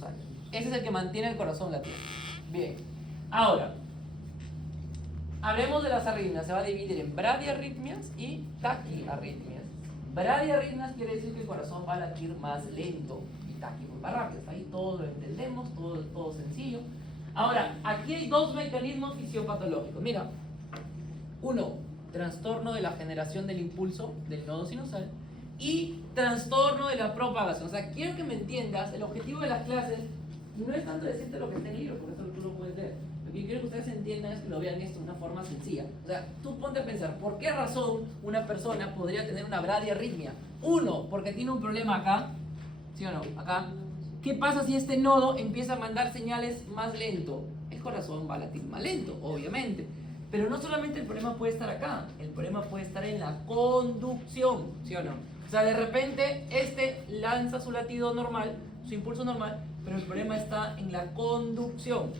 sinusal. Ese es el que mantiene el corazón latiendo. Bien. Ahora, hablemos de las arritmias. Se va a dividir en bradiarritmias y taquiarritmias. Bradiarritmias quiere decir que el corazón va a latir más lento y taqui más rápido. Hasta ahí todo lo entendemos, todo sencillo. Ahora, aquí hay dos mecanismos fisiopatológicos. Mira, uno, trastorno de la generación del impulso del nodo sinusal y trastorno de la propagación. O sea, quiero que me entiendas, el objetivo de las clases no es tanto decirte lo que está en el libro, por eso tú lo puedes ver. Lo que yo quiero que ustedes entiendan es que lo vean esto de una forma sencilla. O sea, tú ponte a pensar, ¿por qué razón una persona podría tener una bradiarritmia? Uno, porque tiene un problema acá, ¿sí o no? Acá. ¿Qué pasa si este nodo empieza a mandar señales más lento? El corazón va a latir más lento, obviamente. Pero no solamente el problema puede estar acá, el problema puede estar en la conducción, ¿sí o no? O sea, de repente este lanza su latido normal, su impulso normal, pero el problema está en la conducción.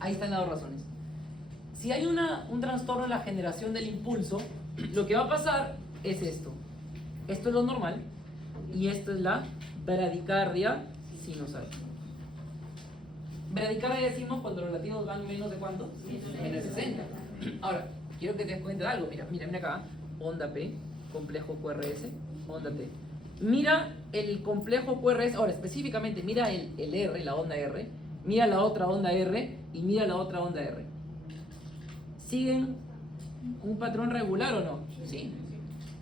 Ahí están las dos razones. Si hay un trastorno en la generación del impulso, lo que va a pasar es esto. Esto es lo normal y esto es la bradicardia sinusal. Bradicardia decimos cuando los latidos van menos de ¿cuánto? Menos de 60. Ahora, quiero que te des cuenta de algo. Mira acá. Onda P, complejo QRS, onda T. Mira el complejo QRS, ahora específicamente mira el R, la onda R, mira la otra onda R y mira la otra onda R. ¿Siguen un patrón regular o no? Sí.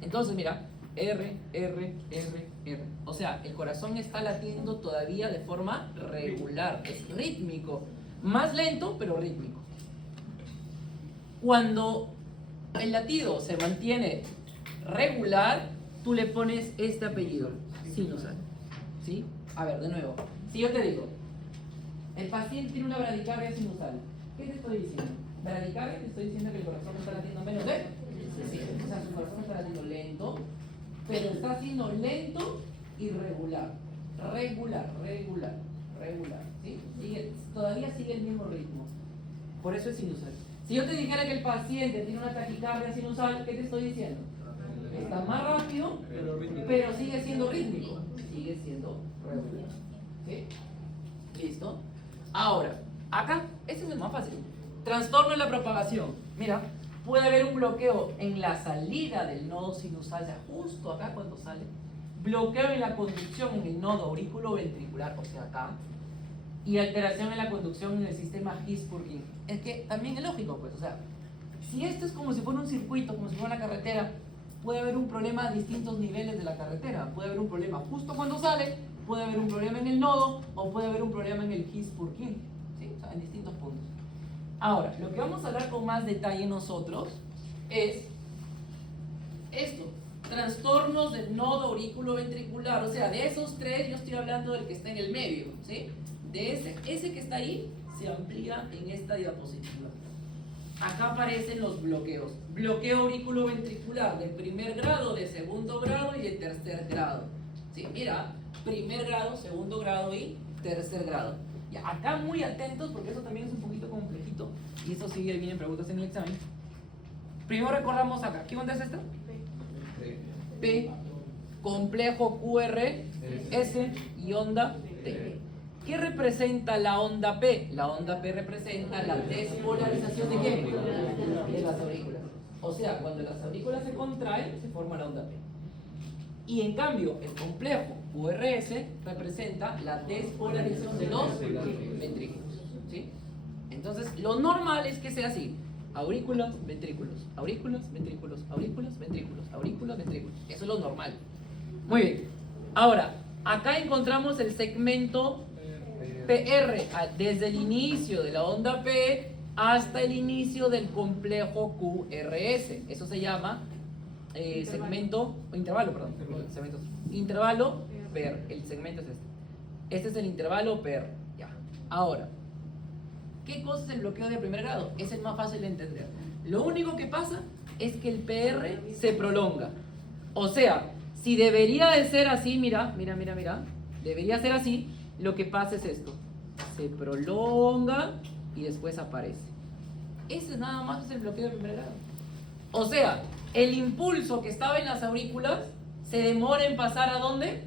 Entonces mira, R, R, R, R. O sea, el corazón está latiendo todavía de forma regular, es rítmico. Más lento, pero rítmico. Cuando el latido se mantiene regular, tú le pones este apellido, sinusal. ¿Sí? A ver, de nuevo. Si yo te digo, el paciente tiene una bradicardia sinusal, ¿qué te estoy diciendo? Bradicardia, te estoy diciendo que el corazón está latiendo menos de 60. O sea, su corazón está latiendo lento, pero está haciendo lento y regular. Regular. ¿Sí? Todavía sigue el mismo ritmo. Por eso es sinusal. Si yo te dijera que el paciente tiene una taquicardia sinusal, ¿qué te estoy diciendo? Está más rápido, pero sigue siendo rítmico. Sigue siendo regular. ¿Sí? ¿Listo? Ahora, acá, este es el más fácil. Trastorno en la propagación. Mira, puede haber un bloqueo en la salida del nodo sinusal, o sea, justo acá cuando sale. Bloqueo en la conducción en el nodo aurículo-ventricular, o sea, acá. Y alteración en la conducción en el sistema His-Purkinje. Es que también es lógico, pues, o sea, si esto es como si fuera un circuito, como si fuera una carretera, puede haber un problema a distintos niveles de la carretera. Puede haber un problema justo cuando sale, puede haber un problema en el nodo, o puede haber un problema en el His-Purkinje, ¿sí? O sea, en distintos puntos. Ahora, lo que vamos a hablar con más detalle nosotros es esto. Trastornos del nodo aurículo-ventricular. O sea, de esos tres yo estoy hablando del que está en el medio, ¿sí? De ese que está ahí se amplía en esta diapositiva. Acá aparecen los bloqueos. Bloqueo aurículo-ventricular de primer grado, de segundo grado y de tercer grado. ¿Sí? Mira, primer grado, segundo grado y tercer grado. Ya, acá muy atentos porque eso también es un poquito complejito y eso sí vienen preguntas en el examen. Primero recordamos acá. ¿Qué onda es esta? P, complejo QRS y onda T. ¿Qué representa la onda P? La onda P representa la despolarización ¿de qué? De las aurículas. O sea, cuando las aurículas se contraen, se forma la onda P. Y en cambio, el complejo QRS representa la despolarización de los ventrículos. ¿Sí? Entonces, lo normal es que sea así. Aurículas, ventrículos, aurículas, ventrículos, aurículas, ventrículos, aurículas, ventrículos. Eso es lo normal. Muy bien. Ahora, acá encontramos el segmento PR, desde el inicio de la onda P hasta el inicio del complejo QRS. Eso se llama segmento, intervalo, perdón. Intervalo PER. El segmento es este. Este es el intervalo PER. Ya. Ahora, ¿qué cosa es el bloqueo de primer grado? Es el más fácil de entender. Lo único que pasa es que el PR se prolonga. O sea, si debería de ser así, mira, debería ser así, lo que pasa es esto. Se prolonga y después aparece. Ese nada más es el bloqueo de primer grado. O sea, el impulso que estaba en las aurículas se demora en pasar ¿a dónde?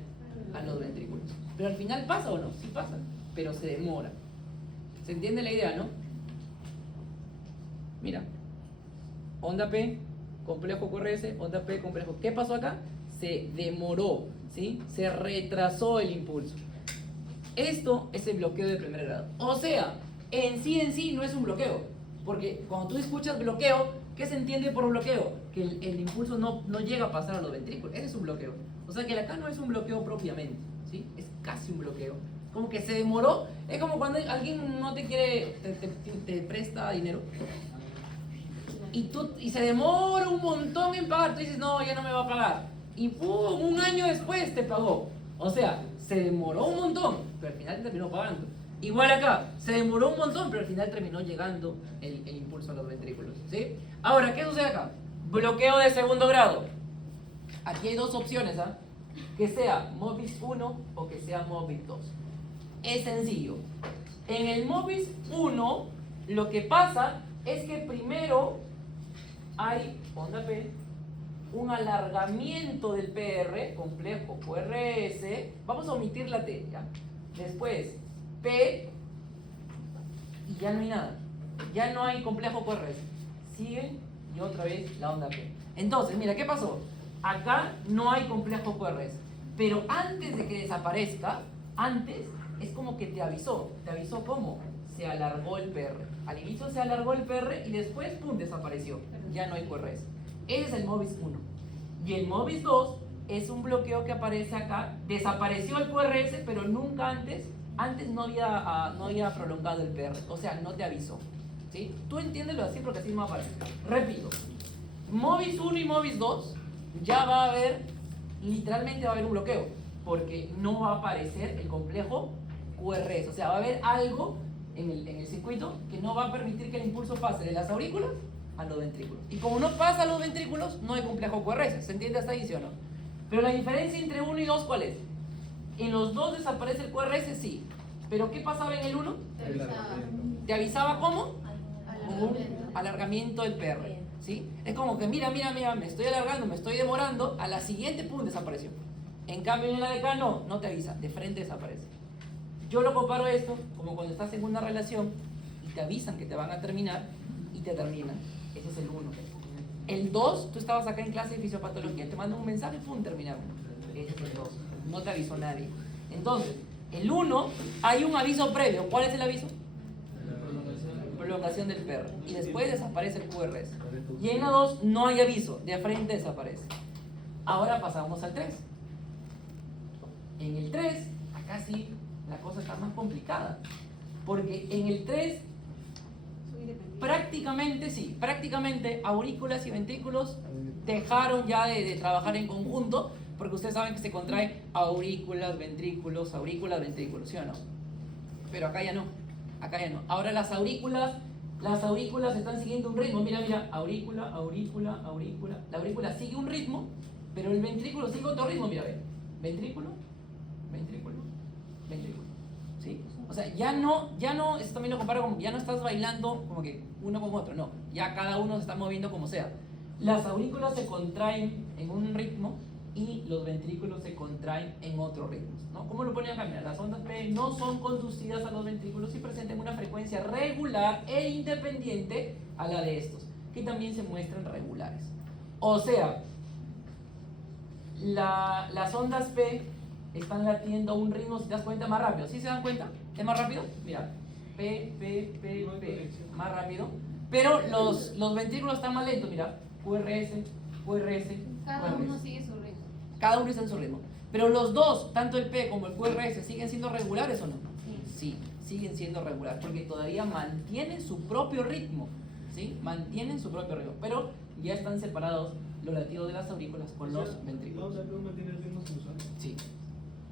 A los ventrículos. Pero al final pasa o no, sí pasa, pero se demora. ¿Se entiende la idea, no? Mira, onda P, complejo QRS, onda P, complejo. ¿Qué pasó acá? Se demoró, ¿sí? Se retrasó el impulso. Esto es el bloqueo de primer grado. O sea, en sí no es un bloqueo. Porque cuando tú escuchas bloqueo, ¿qué se entiende por bloqueo? Que el impulso no llega a pasar a los ventrículos. Ese es un bloqueo. O sea que acá no es un bloqueo propiamente, ¿sí? Es casi un bloqueo. Como que se demoró. Es como cuando alguien no te quiere, te presta dinero. Y se demora un montón en pagar. Tú dices, no, ya no me va a pagar. Y ¡pum! Un año después te pagó. O sea, se demoró un montón, pero al final te terminó pagando. Igual acá, se demoró un montón, pero al final terminó llegando el impulso a los ventrículos, ¿sí? Ahora, ¿qué sucede acá? Bloqueo de segundo grado. Aquí hay dos opciones, ¿ah? Que sea MOBIS 1 o que sea MOBIS 2. Es sencillo. En el MOBIS 1, lo que pasa es que primero hay, onda P, un alargamiento del PR, complejo QRS, vamos a omitir la T, ¿ya? Después, P, y ya no hay nada, ya no hay complejo QRS, sigue y otra vez la onda P. Entonces, mira, ¿qué pasó? Acá no hay complejo QRS, pero antes de que desaparezca, antes es como que te avisó ¿cómo? Se alargó el PR, al inicio se alargó el PR y después, pum, desapareció, ya no hay QRS. Ese es el MOBIS 1. Y el MOBIS 2 es un bloqueo que aparece acá. Desapareció el QRS, pero nunca antes no había prolongado el PR. O sea, no te avisó. ¿Sí? Tú entiéndelo así porque así no aparece. Repito. MOBIS 1 y MOBIS 2 ya va a haber, literalmente va a haber un bloqueo. Porque no va a aparecer el complejo QRS. O sea, va a haber algo en el circuito que no va a permitir que el impulso pase de las aurículas a los ventrículos. Y como no pasa a los ventrículos, no hay complejo QRS. ¿Se entiende hasta ahí, sí o no? Pero la diferencia entre 1 y 2, ¿cuál es? En los dos desaparece el QRS, sí. Pero ¿qué pasaba en el 1? ¿Te avisaba cómo? Con un alargamiento del PR. ¿Sí? Es como que mira, me estoy alargando, me estoy demorando. A la siguiente, pum, desapareció. En cambio en la de acá no te avisa. De frente desaparece. Yo lo comparo esto como cuando estás en una relación y te avisan que te van a terminar y te terminan. Ese es el 1. El 2, tú estabas acá en clase de fisiopatología, te mandan un mensaje, ¡pum!, terminamos. Ese es el 2. No te avisó nadie. Entonces, el 1, hay un aviso previo. ¿Cuál es el aviso? Prolongación del PR. Y después desaparece el QRS. Y en la 2 no hay aviso, de frente desaparece. Ahora pasamos al 3. En el 3, acá sí, la cosa está más complicada. Porque en el 3... prácticamente aurículas y ventrículos dejaron ya de trabajar en conjunto, porque ustedes saben que se contrae aurículas, ventrículos, ¿sí o no? Pero acá ya no, Ahora las aurículas están siguiendo un ritmo, mira, aurícula, la aurícula sigue un ritmo, pero el ventrículo sigue otro ritmo, mira, ve, ventrículo, ¿sí? O sea, ya no, esto también lo comparo con, ya no estás bailando como que uno con otro, no, ya cada uno se está moviendo como sea. Las aurículas se contraen en un ritmo y los ventrículos se contraen en otro ritmo, ¿no? ¿Cómo lo ponen acá? Mira, las ondas P no son conducidas a los ventrículos y presentan una frecuencia regular e independiente a la de estos, que también se muestran regulares. O sea, las ondas P están latiendo a un ritmo, si te das cuenta, más rápido. ¿Sí se dan cuenta? ¿Es más rápido? Mira, P, más rápido. Pero los ventrículos están más lentos, mira. QRS. Cada uno sigue su ritmo. Cada uno está en su ritmo. Pero los dos, tanto el P como el QRS, ¿siguen siendo regulares o no? Sí, siguen siendo regulares, porque todavía mantienen su propio ritmo. ¿Sí? Mantienen su propio ritmo. Pero ya están separados los latidos de las aurículas con los ventrículos. ¿Mantiene el ritmo sinusal? Sí,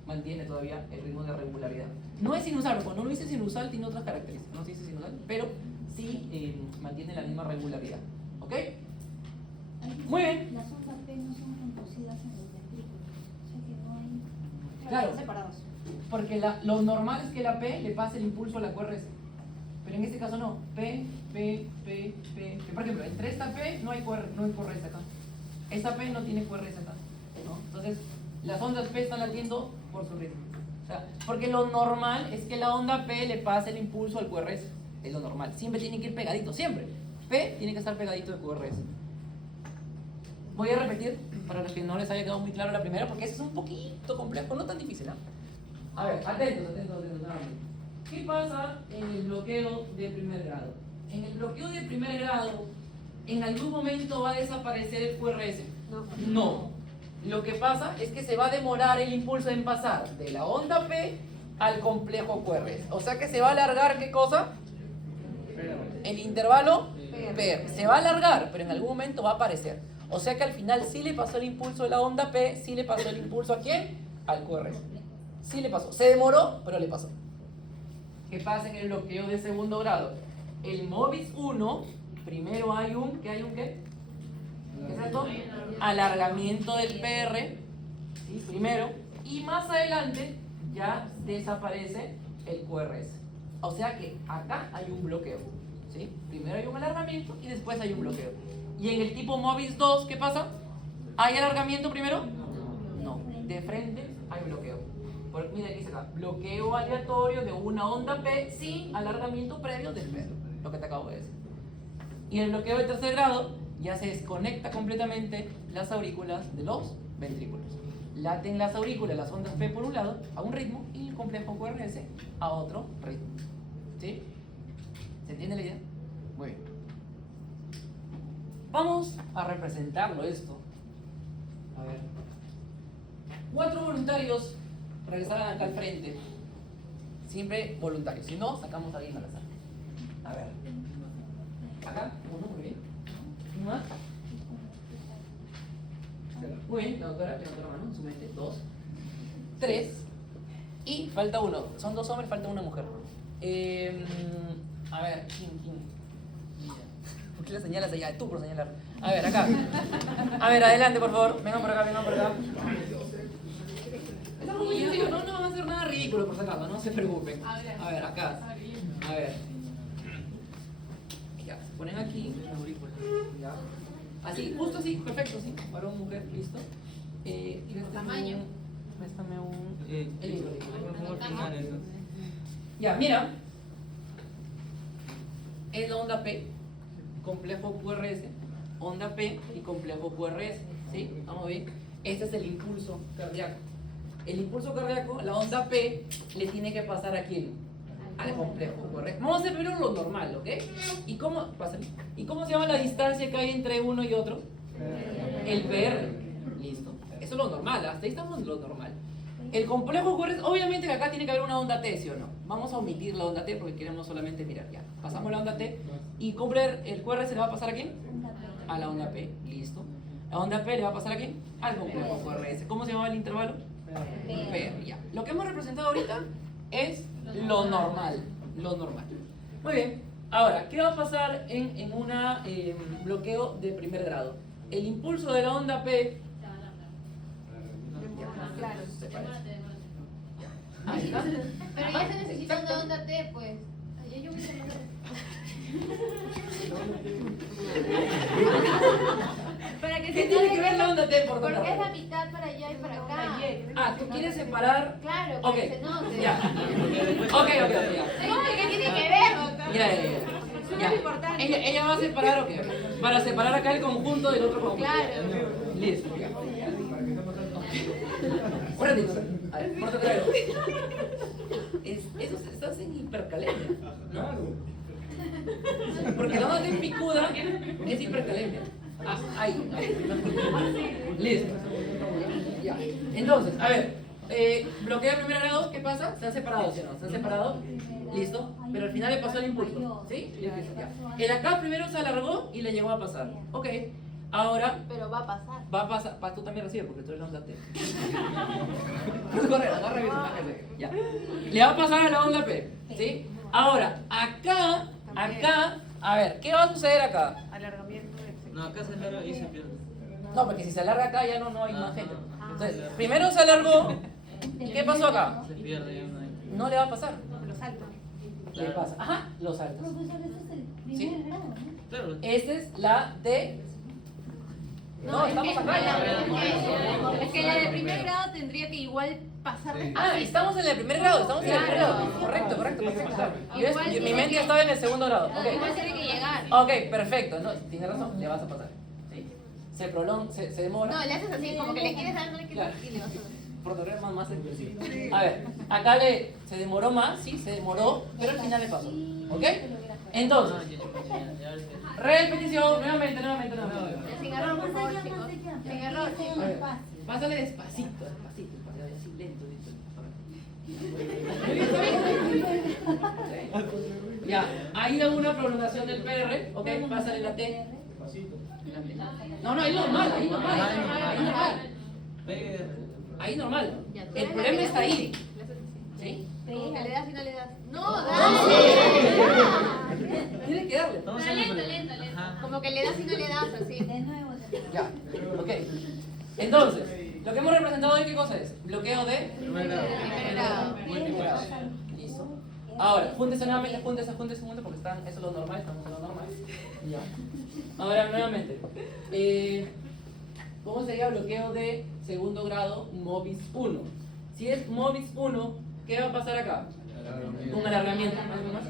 mantiene todavía el ritmo de regularidad. No es sinusal, cuando uno dice sinusal tiene otras características, no se dice sinusal, pero sí mantiene la misma regularidad. ¿Ok? Muy bien. Las ondas P no son conducidas en los ventrículos, o sea que no hay... Claro. Están separados. Porque lo normal es que la P le pase el impulso a la QRS, pero en este caso no. P. Por ejemplo, entre esta P no hay QRS acá. Esta P no tiene QRS acá, ¿no? Entonces, las ondas P están latiendo por su ritmo. O sea, porque lo normal es que la onda P le pase el impulso al QRS. Es lo normal. Siempre tiene que ir pegadito, siempre. P tiene que estar pegadito de QRS. Voy a repetir para los que no les haya quedado muy claro la primera, porque eso es un poquito complejo, no tan difícil, ¿no? A ver, atentos. ¿Qué pasa en el bloqueo de primer grado? En el bloqueo de primer grado, ¿en algún momento va a desaparecer el QRS? No. Lo que pasa es que se va a demorar el impulso en pasar de la onda P al complejo QRS. O sea que se va a alargar, ¿qué cosa? El intervalo PR. Se va a alargar, pero en algún momento va a aparecer. O sea que al final sí le pasó el impulso de la onda P, sí le pasó el impulso ¿a quién? Al QRS. Sí le pasó. Se demoró, pero le pasó. ¿Qué pasa en el bloqueo de segundo grado? El MOVIS 1, primero hay un, ¿qué hay un qué? ¿Qué es esto? Alargamiento del PR, ¿sí? Primero, y más adelante ya desaparece el QRS. O sea que acá hay un bloqueo, ¿sí? Primero hay un alargamiento y después hay un bloqueo. Y en el tipo MOVIS 2, ¿qué pasa? ¿Hay alargamiento primero? No. De frente hay bloqueo. Mira, aquí dice acá, bloqueo aleatorio de una onda P sin alargamiento previo del PR, lo que te acabo de decir. Y el bloqueo de tercer grado ya se desconecta completamente las aurículas de los ventrículos. Laten las aurículas, las ondas P por un lado, a un ritmo, y el complejo QRS a otro ritmo. ¿Sí? ¿Se entiende la idea? Muy bien. Vamos a representarlo esto. A ver. 4 voluntarios regresarán acá al frente. Siempre voluntarios. Si no, sacamos a alguien a la sala. A ver. Acá, uno, muy bien. ¿Uno más? Muy bien, la doctora, levanta la mano, su mente. 2, 3. Y falta uno. Son 2 hombres, falta una mujer. A ver, ¿quién? ¿Por qué le señalas allá? Tú por señalar. A ver, acá. A ver, adelante, por favor. Vengan por acá. Es algo muy sencillo, no van a hacer nada ridículo por si acaso, no se preocupen. A ver, acá. A ver. Ya, se ponen aquí. Ya. Así, justo así, perfecto, sí. Para una mujer, listo. Y Tamaño. Préstame un. El libro. Ya, mira. Es la onda P, complejo QRS, onda P y complejo QRS, ¿sí? Vamos bien. Este es el impulso cardíaco. El impulso cardíaco, la onda P, le tiene que pasar a quién? Al complejo QRS. Vamos a hacer primero lo normal, ¿ok? ¿Y cómo se llama la distancia que hay entre uno y otro? El PR. Listo. Eso es lo normal, hasta ahí estamos en lo normal. El complejo QRS, obviamente que acá tiene que haber una onda T, ¿sí o no? Vamos a omitir la onda T porque queremos solamente mirar. Ya, pasamos la onda T y el QRS le va a pasar a quién? A la onda P, listo. La onda P le va a pasar a quién? Al complejo QRS. ¿Cómo se llama el intervalo? PR, ya. Lo que hemos representado ahorita es lo normal. Muy bien. Ahora, ¿qué va a pasar en un bloqueo de primer grado? El impulso de la onda P. Claro. Se parece. Ahí está. Pero ya se necesita una onda T, pues. Ayer yo vi para que ¿Qué se tiene que ver la onda T por porque contra? es la mitad para allá y para acá. ¿Tú quieres separar? Claro, para Ok, que se note. ya. Ok, ya. No, ¿qué tiene que ver? Ya. Ella va a separar, ok. Para separar acá el conjunto del otro conjunto. Claro. Listo, ya. Un ratito. A ver, pórtate algo. Estás en hipercalemia, ¿no? Porque la onda T picuda es hipercalemia. Ahí. Listo. Ya. Entonces, a ver, bloqueo de primer grado, ¿qué pasa? Se han separado, ¿sí o no? Se han separado, listo, pero al final le pasó el impulso, ¿sí? Ya. El acá primero se alargó y le llegó a pasar. Ok, ahora Pero va a pasar. va a pasar, tú también recibes porque tú eres la onda T. Puedes correr, agarra bien, bájate. Ya. Le va a pasar a la onda P, ¿sí? Ahora, acá, a ver, ¿qué va a suceder acá? Alargamiento del No, acá se alarga y se pierde. No, porque si se alarga acá ya no hay más gente. Entonces, primero se alargó, ¿y qué pasó acá? Se pierde ya no hay. No le va a pasar. los saltos. Le pasa. Ajá, los saltos. Profesor, este es el Sí. primer grado, ¿no? Claro. Esta es la de... No, estamos acá ya. Es que la de primer grado tendría que igual pasar Ah, estamos en el primer grado, estamos en el primer grado. Correcto, correcto, perfecto. Mi mente estaba en el segundo grado. Igual Ok, tiene que llegar. ok, perfecto. No, tienes razón, le vas a pasar. ¿Sí? Se prolonga, se demora. No, le haces así, como que le quieres dar, no le quieres Claro. dar y le vas a dar. Protograma más expresivo. A ver, acá se demoró más, sí, se demoró, pero al final le pasó. ¿Ok? Entonces, repetición, nuevamente. Sin error, por favor, chicos. Sin error, A chicos. ver, pásale despacito, así lento. Ya, hay alguna prolongación del PR, ok, pásale la T. No, ahí normal. Ahí normal. Ya, tú El eres problema la que está le ahí. haces así, le haces así. ¿Sí? Como que le das y no le das. No, Tiene que darle. lento. Como que le das y no le das, así. De nuevo. Ya, ok. Entonces, lo que hemos representado hoy, ¿qué cosa es? Bloqueo de Primer grado. Listo. Ahora, júntese nuevamente, júntese porque eso es lo normal, estamos en lo normal. Ya. Ahora, nuevamente. ¿Cómo sería bloqueo de segundo grado MOVIS 1? Si es MOVIS 1, ¿qué va a pasar acá? Un alargamiento.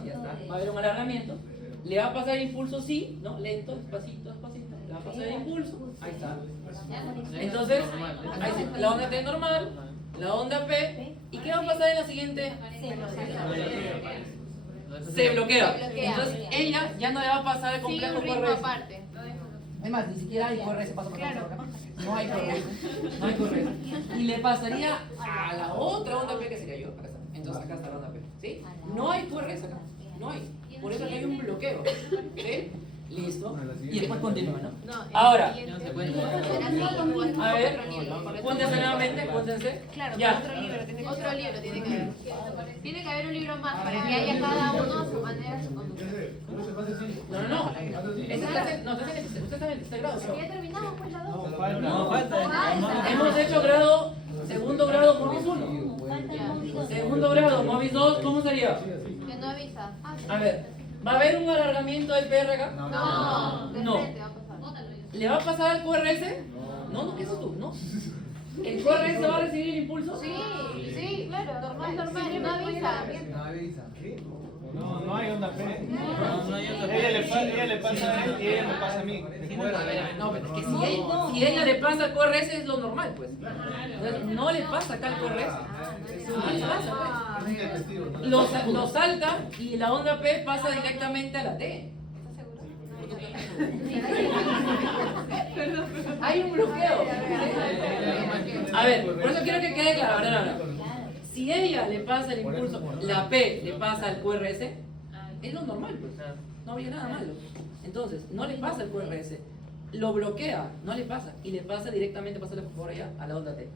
Ya está. Va a haber un alargamiento. Le va a pasar el impulso, sí, ¿no? Lento, despacito. Le va a pasar el impulso. Ahí está. Entonces, ahí sí, la onda T normal, la onda P. ¿Y qué va a pasar en la siguiente? Se bloquea. Entonces, ella ya no le va a pasar el Sigue complejo un ritmo QRS. aparte. Es más, ni siquiera hay QRS, paso por acá. No hay QRS. Y le pasaría a la otra onda P que sería yo. Acá está. Entonces acá está la onda P. ¿Sí? No hay QRS acá. No hay. Por eso aquí hay un bloqueo. ¿Sí? Listo. Y después continúa, ¿no? Ahora, a ver, júntense nuevamente, júntense. Claro, Ya. otro libro tiene que haber. Tiene que haber un libro más para que haya cada uno su manera, su conducta. No. Usted está en el tercer grado, ¿no? Ya terminamos, pues la dos. No, falta. Hemos hecho segundo grado MOVIS 1. Segundo grado MOVIS 2, ¿cómo sería? Que no avisa. A ver, ¿va a haber un alargamiento del PR acá? No, de No. frente va a pasar. ¿Le va a pasar al QRS? No, ¿qué es tú? No. ¿El QRS va a recibir el impulso? Sí, claro, normal, no avisa. No hay onda P. No hay otra. Ella le pasa a él y ella me pasa a mí. No, pero es que si ella le pasa al QRS es lo normal, pues. Entonces, no le pasa acá al QRS. No le pasa, pues. Lo salta y la onda P pasa directamente a la T. Hay un bloqueo. A ver, por eso quiero que quede claro. Ahora. Si ella le pasa el impulso, la P le pasa al QRS, es lo normal, pues. No habría nada malo. Entonces, no le pasa al QRS, lo bloquea, no le pasa, y le pasa directamente, pásale por favor allá, a la onda T.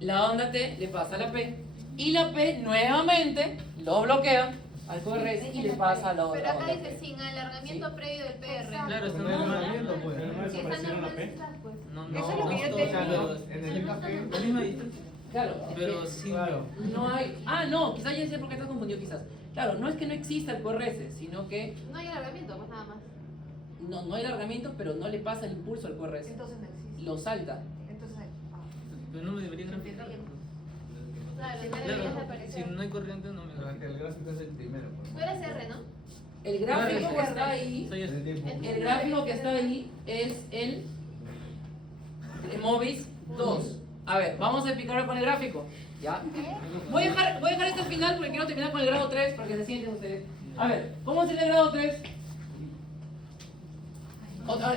La onda T le pasa a la P, y la P nuevamente lo bloquea al QRS y le pasa a la Pero otra acá onda dice P. sin alargamiento previo del PR. Claro, está No hay normal. alargamiento, pues. No Si está desapareció la normal, P. está, pues. No, Eso es lo que yo te pero En el café. la misma distancia. Claro, Pero sí. Claro. no hay. Ah, no, quizás ya sé por qué estás confundido, quizás. Claro, no es que no exista el QRS, sino que No hay alargamiento, pues nada más. no hay alargamiento, pero no le pasa el impulso al QRS. Entonces no existe. Lo salta. Entonces, Pero no me debería graficar. Claro, ya deberías Claro, si aparecer. no hay corriente, no me Durante el gráfico es el primero. Tú eres R, ¿no? El gráfico que está ahí, Soy el- el gráfico que está ahí es el MOVIS 2. A ver, vamos a explicarlo con el gráfico. ¿Ya? Voy a dejar este al final porque quiero terminar con el grado 3 para que se sienten ustedes. A ver, ¿cómo sería el grado 3?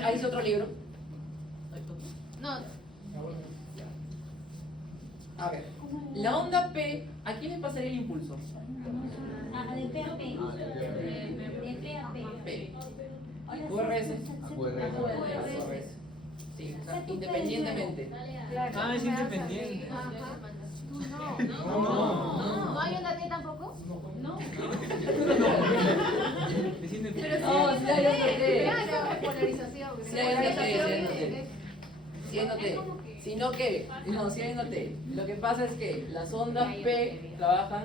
Ahí dice otro libro. No, A ver, la onda P, ¿a quién le pasaría el impulso? De P a P. De P a P. P. QRS. Sí, o sea, independientemente. Ah, es independiente. no hay onda T tampoco. Es independiente. Pero No, sí hay onda T. Claro, es polarización. Sí hay onda T, sí hay onda T. Sí hay onda T. Sino que, no, sí hay onda T. Lo que pasa es que las ondas P trabajan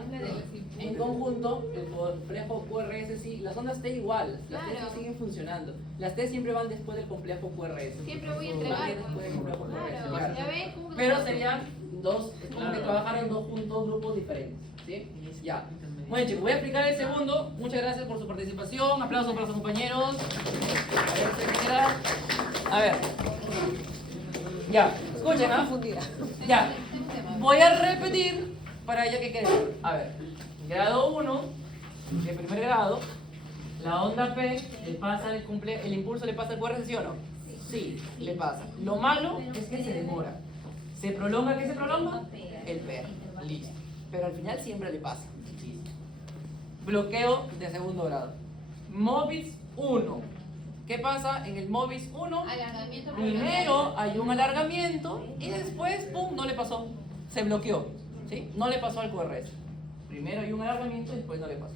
en conjunto, el complejo QRS sí, las ondas T igual, las T Claro. siguen funcionando. Las T siempre van después del complejo QRS. Siempre voy a Van entregar. después del complejo QRS, Claro, claro. ya ves, ¿cómo no Pero pasa? sería es como que Claro. trabajaron dos grupos diferentes, ¿sí? Ya. Bueno chicos, voy a explicar el segundo. Muchas gracias por su participación. Aplausos para sus compañeros. A ver. Ya, escuchen, ¿ah? Ya. Voy a repetir para ya que quede. A ver. Grado 1, de primer grado, la onda P le pasa el impulso le pasa al QRS, ¿sí o no? Sí, le pasa. Lo malo es que se demora. ¿Se prolonga? ¿Qué se prolonga? El PR. Listo. Pero al final siempre le pasa. Listo. Bloqueo de segundo grado. MOVIS 1. ¿Qué pasa en el MOVIS 1? Alargamiento. Primero hay un alargamiento y después, ¡pum!, no le pasó. Se bloqueó. ¿Sí? No le pasó al QRS. Primero hay un alargamiento y después no le pasó.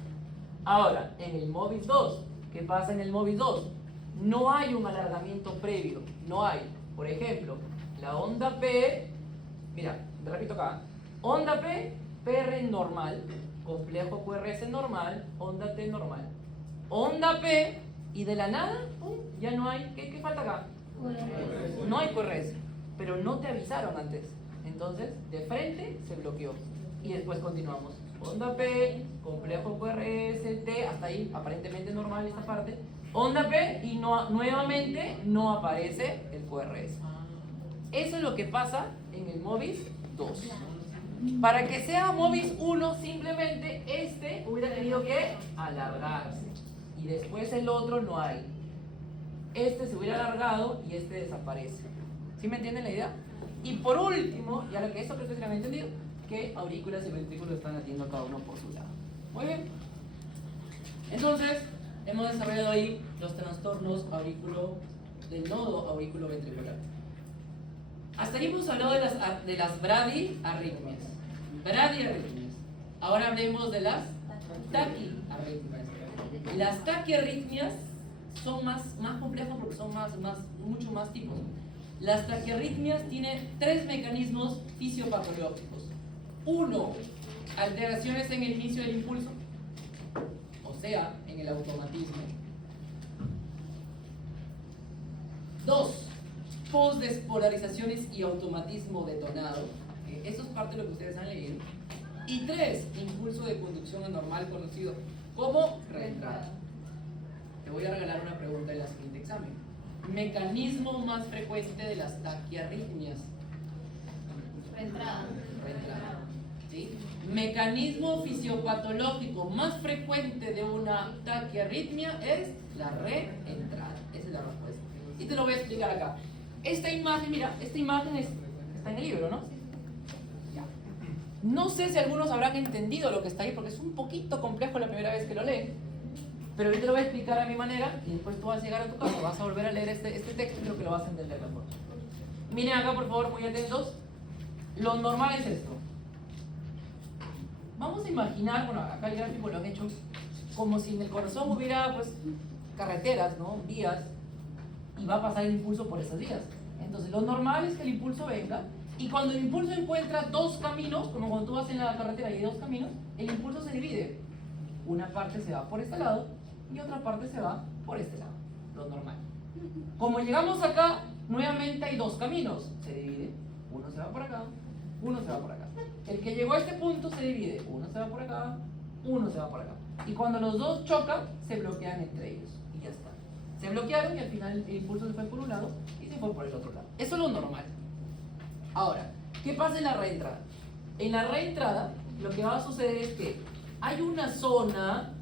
Ahora, en el MOVIS 2, ¿qué pasa en el MOVIS 2? No hay un alargamiento previo. No hay. Por ejemplo, la onda P, mira, te repito acá. Onda P, PR normal, complejo QRS normal, onda T normal. Onda P, y de la nada, ¡pum!, ya no hay. ¿Qué falta acá? No hay QRS, pero no te avisaron antes. Entonces, de frente se bloqueó. Y después continuamos. Onda P, complejo QRS, T, hasta ahí aparentemente normal esta parte. Onda P y nuevamente no aparece el QRS. Eso es lo que pasa en el MOVIS 2. Para que sea MOVIS 1, simplemente este hubiera tenido que alargarse. Y después el otro no hay. Este se hubiera alargado y este desaparece. ¿Sí me entienden la idea? Y por último, ya lo que eso creo que se me ha entendido, que aurículas y ventrículos están atiendo cada uno por su lado. Muy bien. Entonces, hemos desarrollado ahí los trastornos del nodo auriculoventricular. Hasta ahí hemos hablado de las bradiarritmias. Bradiarritmias. Ahora hablemos de las taquiarritmias. Las taquiarritmias son más complejas porque son mucho más tipos. Las taquiarritmias tienen 3 mecanismos fisiopatológicos. 1, alteraciones en el inicio del impulso, o sea, en el automatismo. 2, postdespolarizaciones y automatismo detonado. Eso es parte de lo que ustedes han leído. Y 3, impulso de conducción anormal conocido como reentrada. Te voy a regalar una pregunta en la siguiente examen. Mecanismo más frecuente de las taquiarritmias. Reentrada. Reentrada. ¿Sí? Mecanismo fisiopatológico más frecuente de una taquiarritmia es la reentrada. Esa es la respuesta. Y te lo voy a explicar acá. Esta imagen, mira, esta imagen está en el libro, ¿no? Ya. No sé si algunos habrán entendido lo que está ahí porque es un poquito complejo la primera vez que lo leen. Pero yo te lo voy a explicar a mi manera y después tú vas a llegar a tu casa, vas a volver a leer este texto y creo que lo vas a entender mejor. Miren acá, por favor, muy atentos. Lo normal es esto. Vamos a imaginar, bueno, acá el gráfico lo han hecho como si en el corazón hubiera, pues, carreteras, ¿no? Vías, y va a pasar el impulso por esas vías. Entonces, lo normal es que el impulso venga, y cuando el impulso encuentra 2 caminos, como cuando tú vas en la carretera y hay 2 caminos, el impulso se divide. Una parte se va por este lado, y otra parte se va por este lado, lo normal. Como llegamos acá, nuevamente hay 2 caminos, se divide, uno se va por acá, uno se va por acá. El que llegó a este punto se divide, uno se va por acá, uno se va por acá. Y cuando los dos chocan, se bloquean entre ellos, y ya está. Se bloquearon y al final el impulso se fue por un lado y se fue por el otro lado. Eso es lo normal. Ahora, ¿qué pasa en la reentrada? En la reentrada, lo que va a suceder es que hay una zona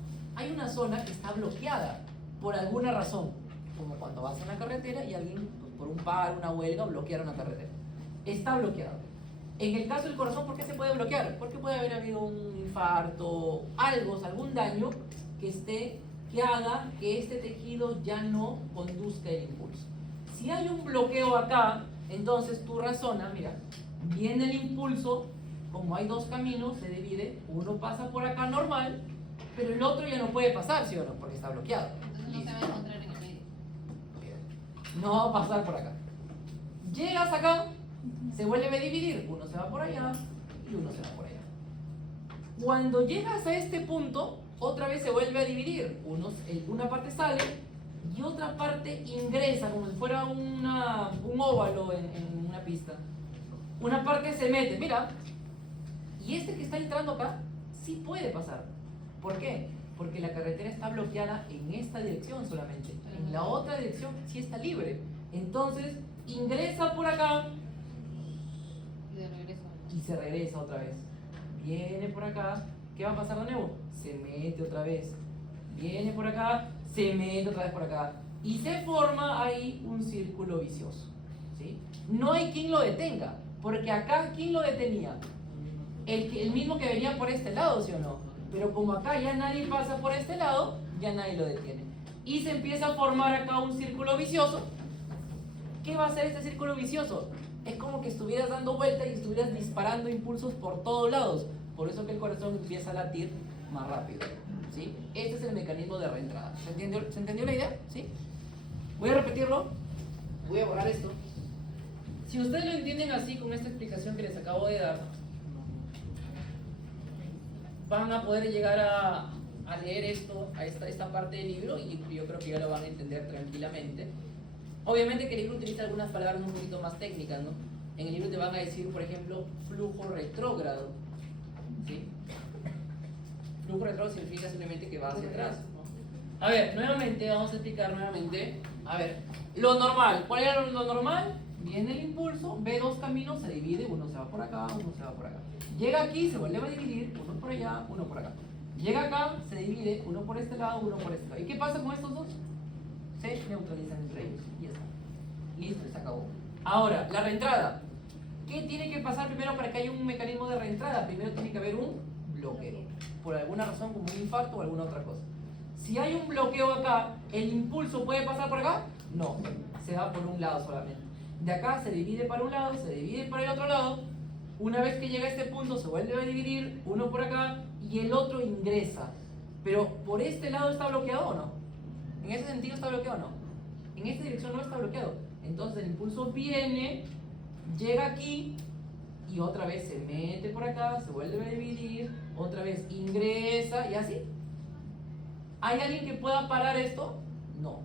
que está bloqueada por alguna razón, como cuando vas en la carretera y alguien, pues, por un paro, una huelga, bloquearon la carretera. Está bloqueado. En el caso del corazón, ¿por qué se puede bloquear? Porque puede haber habido un infarto, algún daño que haga que este tejido ya no conduzca el impulso. Si hay un bloqueo acá, entonces tú razonas, mira, viene el impulso, como hay 2 caminos, se divide, uno pasa por acá normal, pero el otro ya no puede pasar, ¿sí o no? Porque está bloqueado. Entonces no se va a encontrar en el medio. No va a pasar por acá. Llegas acá, se vuelve a dividir, uno se va por allá y uno se va por allá. Cuando llegas a este punto, otra vez se vuelve a dividir. Una parte sale y otra parte ingresa, como si fuera un óvalo en una pista. una parte se mete, mira, y este que está entrando acá, sí puede pasar. ¿Por qué? Porque la carretera está bloqueada en esta dirección solamente. En la otra dirección sí está libre. Entonces, ingresa por acá Y de regreso. y se regresa otra vez. Viene por acá, ¿qué va a pasar de nuevo? Se mete otra vez. Viene por acá, se mete otra vez por acá. Y se forma ahí un círculo vicioso. ¿Sí? No hay quien lo detenga, porque acá, ¿quién lo detenía? El mismo que venía por este lado, ¿sí o no? Pero como acá ya nadie pasa por este lado, ya nadie lo detiene. Y se empieza a formar acá un círculo vicioso. ¿Qué va a hacer este círculo vicioso? Es como que estuvieras dando vueltas y estuvieras disparando impulsos por todos lados. Por eso que el corazón empieza a latir más rápido. ¿Sí? Este es el mecanismo de reentrada. ¿Se entendió la idea? ¿Sí? Voy a repetirlo. Voy a borrar esto. Si ustedes lo entienden así con esta explicación que les acabo de dar, van a poder llegar a leer esto, a esta parte del libro, y yo creo que ya lo van a entender tranquilamente. Obviamente que el libro utiliza algunas palabras un poquito más técnicas, ¿no? En el libro te van a decir, por ejemplo, flujo retrógrado. ¿Sí? Flujo retrógrado significa simplemente que va hacia atrás, ¿no? A ver, nuevamente, vamos a explicar nuevamente. A ver, lo normal. ¿Cuál era lo normal? Viene el impulso, ve dos caminos, se divide, uno se va por acá, uno se va por acá. Llega aquí, se vuelve a dividir, uno por allá, uno por acá. Llega acá, se divide, uno por este lado, uno por este lado. ¿Y qué pasa con estos dos? Se neutralizan entre ellos. Y ya está. Listo, se acabó. Ahora, la reentrada. ¿Qué tiene que pasar primero para que haya un mecanismo de reentrada? Primero tiene que haber un bloqueo. Por alguna razón, como un infarto o alguna otra cosa. Si hay un bloqueo acá, ¿el impulso puede pasar por acá? No, se va por un lado solamente. De acá se divide para un lado, se divide para el otro lado. Una vez que llega a este punto se vuelve a dividir, uno por acá y el otro ingresa. Pero ¿por este lado está bloqueado o no? ¿En ese sentido está bloqueado o no? En esta dirección no está bloqueado. Entonces el impulso viene, llega aquí y otra vez se mete por acá, se vuelve a dividir, otra vez ingresa y así. ¿Hay alguien que pueda parar esto? No.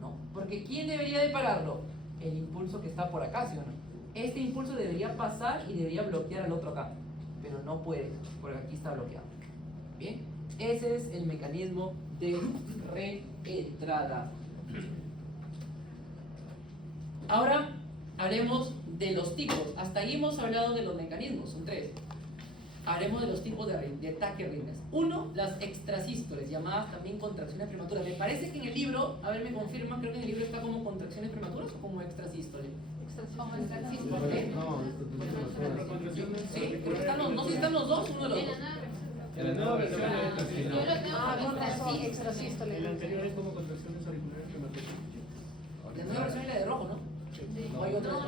No. Porque ¿quién debería de pararlo? El impulso que está por acá, ¿sí o no? Este impulso debería pasar y debería bloquear al otro acá. Pero no puede, porque aquí está bloqueado. Bien, ese es el mecanismo de reentrada. Ahora haremos de los tipos. Hasta ahí hemos hablado de los mecanismos, son tres. Haremos de los tipos de taquirritmias. Uno, las extrasístoles, llamadas también contracciones prematuras. Me parece que en el libro, a ver, me confirma, creo que en el libro está como contracciones prematuras o como extrasístoles. Como extrasístole. Sí, creo que están los, no sé si están los dos, uno de los dos. En la nueva versión Yo lo tengo como extrasístole. El anterior es como contracciones auriculares prematuras. La nueva versión es la de rojo, ¿no? ¿O hay otra? la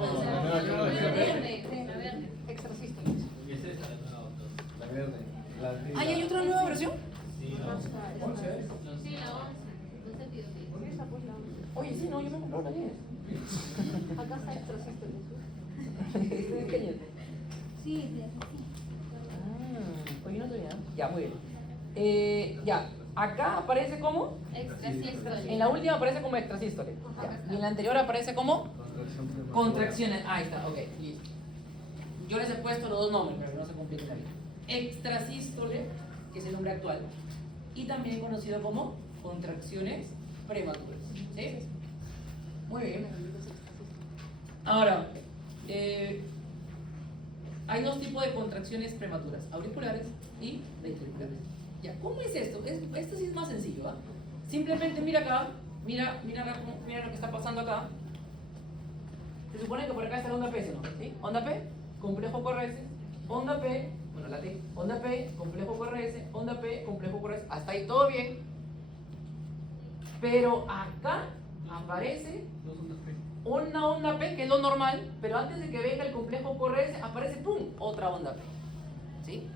verde. Extrasístole. La verde. La de- ¿Ay, hay otra nueva versión? Sí, la 11. 2 sentidos, sí. Oye, sí, no, yo me compré la 10. Acá está extrasístole. ¿Este es pequeño? Sí, de aquí. Oye, no sabía. Ya, muy bien. Ya, acá aparece como, Extrasístole. en la última aparece como extrasístole. Ya, y en la anterior aparece como Contracción prematura. contracciones. Ahí está, ok, listo. Yo les he puesto los dos nombres para que no se compliquen la vida. Extrasístole, que es el nombre actual, y también conocido como contracciones prematuras. ¿Sí? Muy bien. Ahora, hay dos tipos de contracciones prematuras, auriculares y ventriculares. Ya, ¿cómo es esto? Esto sí es más sencillo, ¿ah? Simplemente mira acá, mira acá, mira lo que está pasando acá. Se supone que por acá está la onda P, ¿no? ¿Sí? Onda P, complejo QRS, onda P, bueno, la T, onda P, complejo QRS, onda P, complejo QRS, hasta ahí todo bien. Pero acá aparece una onda P, que es lo normal, pero antes de que venga el complejo QRS, aparece, ¡pum!, otra onda P. ¿Sí?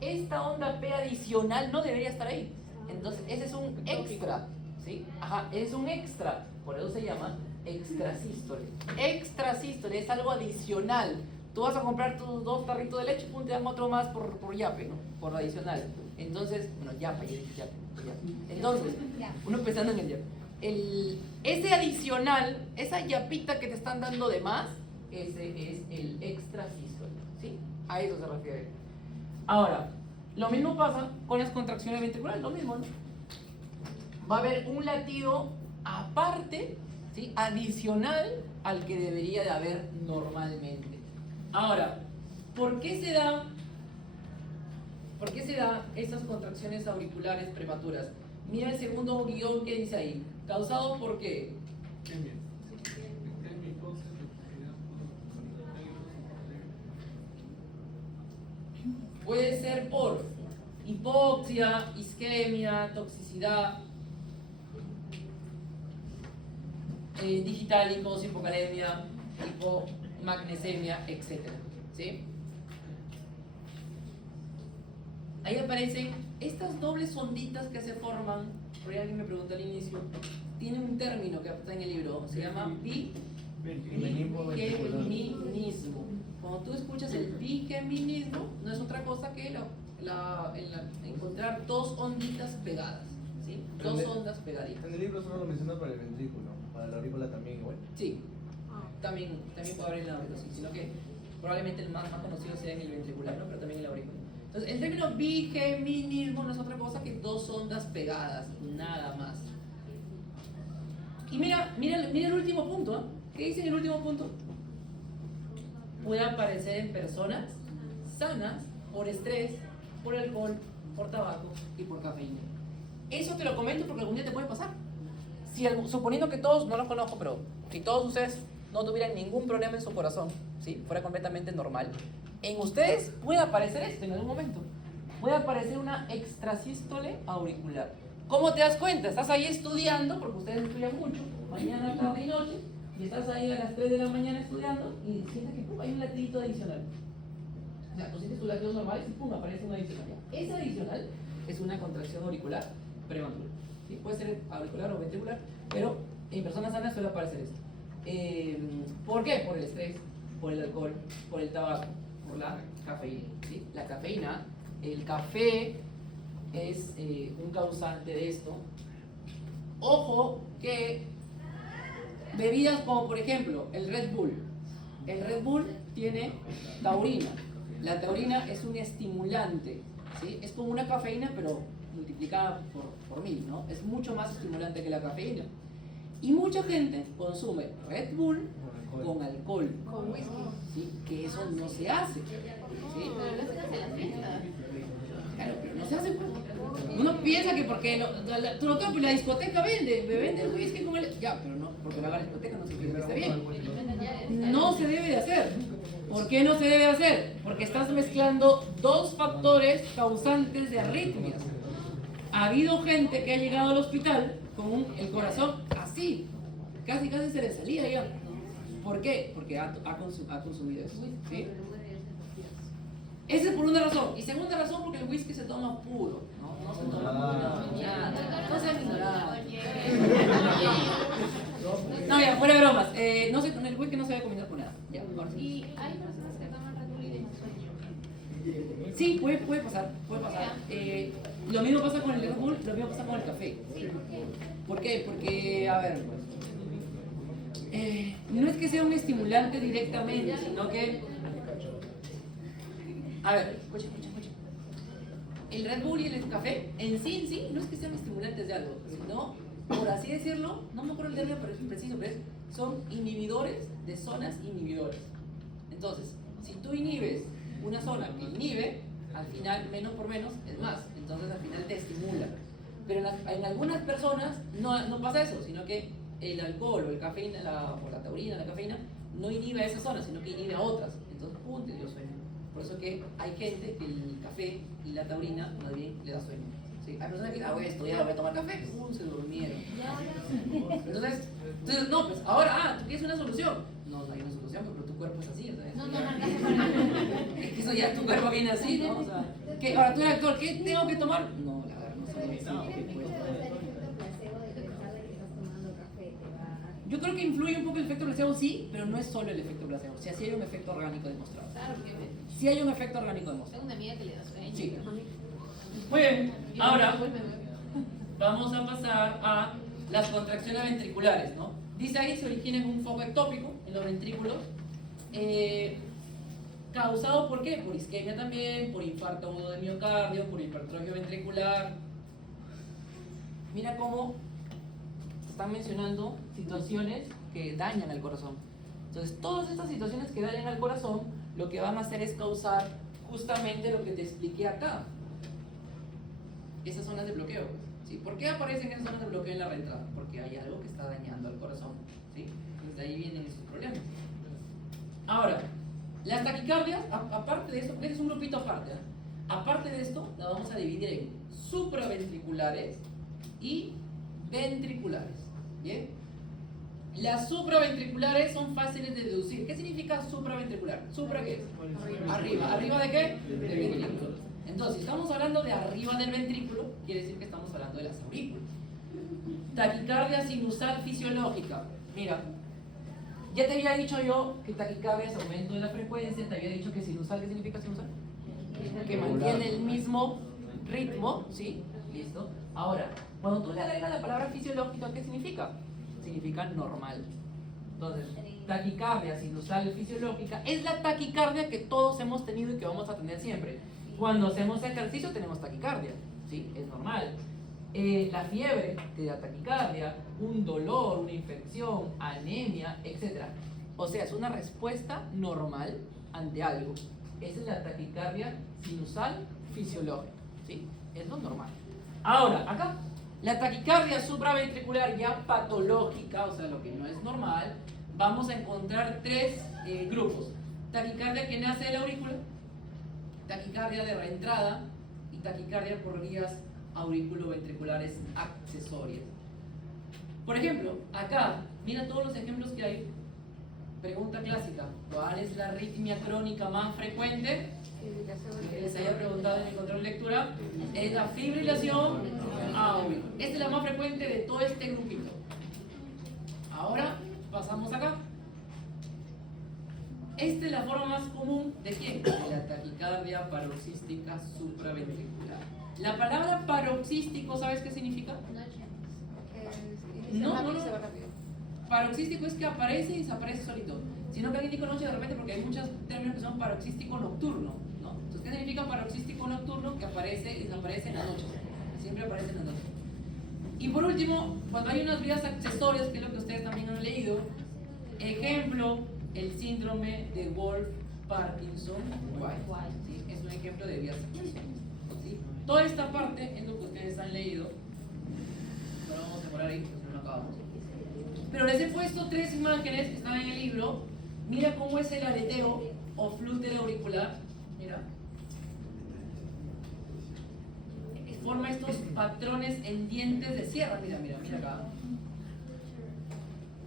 Esta onda P adicional no debería estar ahí. Entonces, ese es un extra. ¿Sí? Ajá, es un extra. Por eso se llama extrasístole. Extrasístole es algo adicional. Tú vas a comprar tus 2 tarritos de leche, pum, te dan otro más por yape, ¿no? Por adicional. Entonces, bueno, yape. Entonces, uno pensando en el yape. Ese adicional, esa yapita que te están dando de más, ese es el extrasístole, ¿sí? A eso se refiere. Ahora, lo mismo pasa con las contracciones ventriculares, lo mismo, ¿no? Va a haber un latido aparte, ¿sí? Adicional al que debería de haber normalmente. Ahora, ¿por qué se da estas contracciones auriculares prematuras? Mira el segundo guión que dice ahí. ¿Causado por qué? Puede ser por hipoxia, isquemia, toxicidad, digitálicos, hipocalemia, hipomagnesemia, etc. ¿Sí? Ahí aparecen estas dobles onditas que se forman. Por ahí alguien me preguntó al inicio. Tiene un término que está en el libro. Se llama biqueminismo. Cuando tú escuchas el biqueminismo, no es otra cosa que encontrar dos onditas pegadas. ¿Sí? Dos ondas pegaditas. En el libro solo lo menciona para el ventrículo, para la aurícula también igual. Sí, también puede haber en la aurícula, sí, sino que probablemente el más conocido sea en el ventricular, ¿no? Pero también en la aurícula. Entonces, el término bigeminismo no es otra cosa que dos ondas pegadas, nada más. Y mira el último punto, ¿eh? ¿Qué dice en el último punto? Puede aparecer en personas sanas por estrés, por alcohol, por tabaco y por cafeína. Eso te lo comento porque algún día te puede pasar. Suponiendo que todos, no los conozco, pero si todos ustedes no tuvieran ningún problema en su corazón, ¿sí? Fuera completamente normal, en ustedes puede aparecer esto en algún momento. Puede aparecer una extrasístole auricular. ¿Cómo te das cuenta? Estás ahí estudiando, porque ustedes estudian mucho, mañana, tarde y noche, y estás ahí a las 3 de la mañana estudiando y sientes que ¡pum! Hay un latidito adicional. O sea, tú sientes tus latidos normales y ¡pum! Aparece un adicional. Ese adicional es una contracción auricular prematura. ¿Sí? Puede ser auricular o ventricular, pero en personas sanas suele aparecer esto. ¿Por qué? Por el estrés, por el alcohol, por el tabaco, por la cafeína. ¿Sí? La cafeína, el café es un causante de esto. Ojo que bebidas como por ejemplo el Red Bull. El Red Bull tiene taurina. La taurina es un estimulante, ¿sí? Es como una cafeína pero multiplicada por 1000, ¿no? Es mucho más estimulante que la cafeína. Y mucha gente consume Red Bull con alcohol. Con whisky. ¿Sí? Que eso no se hace. ¿Sí? Pero lo hacen en la fiesta. Claro, pero no se hace pues. Uno piensa que porque la discoteca vende el whisky con el... Ya, pero no, porque va a la discoteca no significa que esté bien. No se debe de hacer. ¿Por qué no se debe hacer? Porque estás mezclando dos factores causantes de arritmias. Ha habido gente que ha llegado al hospital con el corazón así, casi se le salía ya. ¿Por qué? Porque ha consumido eso. ¿Sí? Esa es por una razón. Y segunda razón, porque el whisky se toma puro. No se toma nada. No sean ignorados. No, ya, fuera de bromas. No sé, con el whisky no se debe combinar con nada. Ya, ahora sí. Y hay personas que toman Red Bull y les sueño. Sí, puede pasar. Lo mismo pasa con el Red Bull, lo mismo pasa con el café. Sí, ¿por qué? ¿Por qué? Porque, a ver, no es que sea un estimulante directamente, sino que... A ver, escucha. El Red Bull y el café en sí no es que sean estimulantes de algo, sino, por así decirlo, no me acuerdo el término preciso, pero son inhibidores de zonas inhibidores. Entonces, si tú inhibes una zona que inhibe, al final, menos por menos, es más. Entonces, al final te estimula. Pero en algunas personas no pasa eso, sino que el alcohol o el cafeína, o la taurina, la cafeína, no inhibe a esa zona, sino que inhibe a otras. Entonces, pum, te dio sueño. Por eso que hay gente que el café y la taurina más bien le da sueño. ¿Sí? Hay personas que dicen, voy a estudiar, voy a tomar café, pum, se durmieron. Entonces, no, pues ahora, tú quieres una solución. No hay una solución, pero tu cuerpo es así. ¿Sabes? No, Es que eso ya tu cuerpo viene así, ¿no? O sea, ¿qué? Ahora tú eres actor, ¿qué tengo que tomar? No, la verdad, no sé. Yo creo que influye un poco el efecto placebo, sí, pero no es solo el efecto placebo. O sea, sí hay un efecto orgánico demostrado. Claro, porque Sí hay un efecto orgánico demostrado. tengo una amiga que le da sueño. Sí. Muy bien, ahora vamos a pasar a las contracciones ventriculares, ¿no? Dice ahí se origina en un foco ectópico en los ventrículos ¿Causado por qué? Por isquemia también, por infarto agudo de miocardio, por hipertrofia ventricular. Mira cómo están mencionando situaciones que dañan al corazón. Entonces, todas estas situaciones que dañan al corazón, lo que van a hacer es causar justamente lo que te expliqué acá. Esas zonas de bloqueo. ¿Sí? ¿Por qué aparecen esas zonas de bloqueo en la reentrada? Porque hay algo que está dañando al corazón. ¿Sí? Entonces, de ahí vienen esos problemas. Ahora, las taquicardias, aparte de esto, porque este es un grupito aparte, aparte de esto, la vamos a dividir en supraventriculares y ventriculares. ¿Bien? Las supraventriculares son fáciles de deducir. ¿Qué significa supraventricular? ¿Supra qué es? Arriba. ¿Arriba de qué? Del ventrículo. Entonces, si estamos hablando de arriba del ventrículo, quiere decir que estamos hablando de las aurículas. Taquicardia sinusal fisiológica. Mira, ya te había dicho yo que taquicardia es aumento de la frecuencia. Te había dicho que sinusal, ¿qué significa sinusal? Que mantiene el mismo ritmo, ¿sí? Listo. Ahora, cuando tú le agregas la palabra fisiológica, ¿qué significa? Significa normal. Entonces, taquicardia sinusal fisiológica es la taquicardia que todos hemos tenido y que vamos a tener siempre. Cuando hacemos ejercicio tenemos taquicardia, ¿sí? Es normal. La fiebre te da taquicardia, un dolor, una infección, anemia, etc. O sea, es una respuesta normal ante algo. Esa es la taquicardia sinusal fisiológica, ¿sí? Es lo normal. Ahora, acá, la taquicardia supraventricular ya patológica, o sea, lo que no es normal, vamos a encontrar tres grupos. Taquicardia que nace de la aurícula, taquicardia de reentrada y taquicardia por vías auriculoventriculares accesorias. Por ejemplo, acá, mira todos los ejemplos que hay. Pregunta clásica, ¿cuál es la arritmia crónica más frecuente? Que les haya preguntado en el control de lectura, es la fibrilación auricular. Esta es la más frecuente de todo este grupito. Ahora pasamos acá. Esta es la forma más común de ¿quién? De la taquicardia paroxística supraventricular. La palabra paroxístico, ¿sabes qué significa? No. Paroxístico es que aparece y desaparece solito. Sino que alguien dijo noche de repente porque hay muchos términos que son paroxístico nocturno, ¿no? Entonces, ¿qué significa paroxístico nocturno? Que aparece y desaparece en la noche. Siempre aparece en la noche. Y por último, cuando hay unas vías accesorias, que es lo que ustedes también han leído, ejemplo, el síndrome de Wolff-Parkinson-White. ¿Sí? Es un ejemplo de vías accesorias. ¿Sí? Toda esta parte es lo que ustedes han leído. Bueno, vamos a demorar ahí, porque no acabamos. Pero les he puesto tres imágenes que están en el libro. Mira cómo es el aleteo o flúter auricular. Mira. Forma estos patrones en dientes de sierra. Mira acá.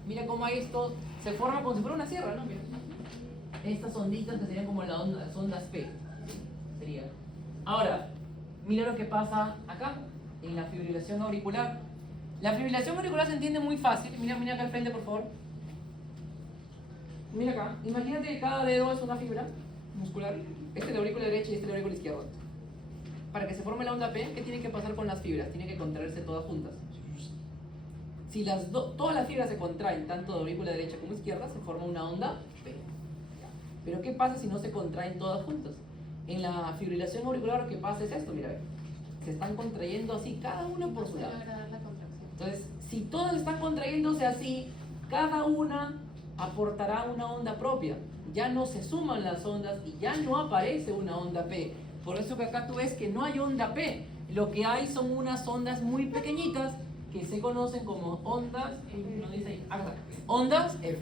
Mira cómo hay esto. Se forma como si fuera una sierra, ¿no? Mira. Estas onditas que serían como las ondas P. Sería. Ahora, mira lo que pasa acá, en la fibrilación auricular. La fibrilación auricular se entiende muy fácil. Mira acá al frente, por favor. Mira acá. Imagínate que cada dedo es una fibra muscular. Este es la aurícula derecha y este es la aurícula izquierda. Para que se forme la onda P, ¿qué tiene que pasar con las fibras? Tienen que contraerse todas juntas. Si todas las fibras se contraen, tanto de aurícula derecha como izquierda, se forma una onda P. Pero ¿qué pasa si no se contraen todas juntas? En la fibrilación auricular lo que pasa es esto, mira, se están contrayendo así, cada una por su lado. Entonces, si todas están contrayéndose así, cada una aportará una onda propia. Ya no se suman las ondas y ya no aparece una onda P. Por eso que acá tú ves que no hay onda P. Lo que hay son unas ondas muy pequeñitas que se conocen como ondas, ¿no dice ahí? Ondas F.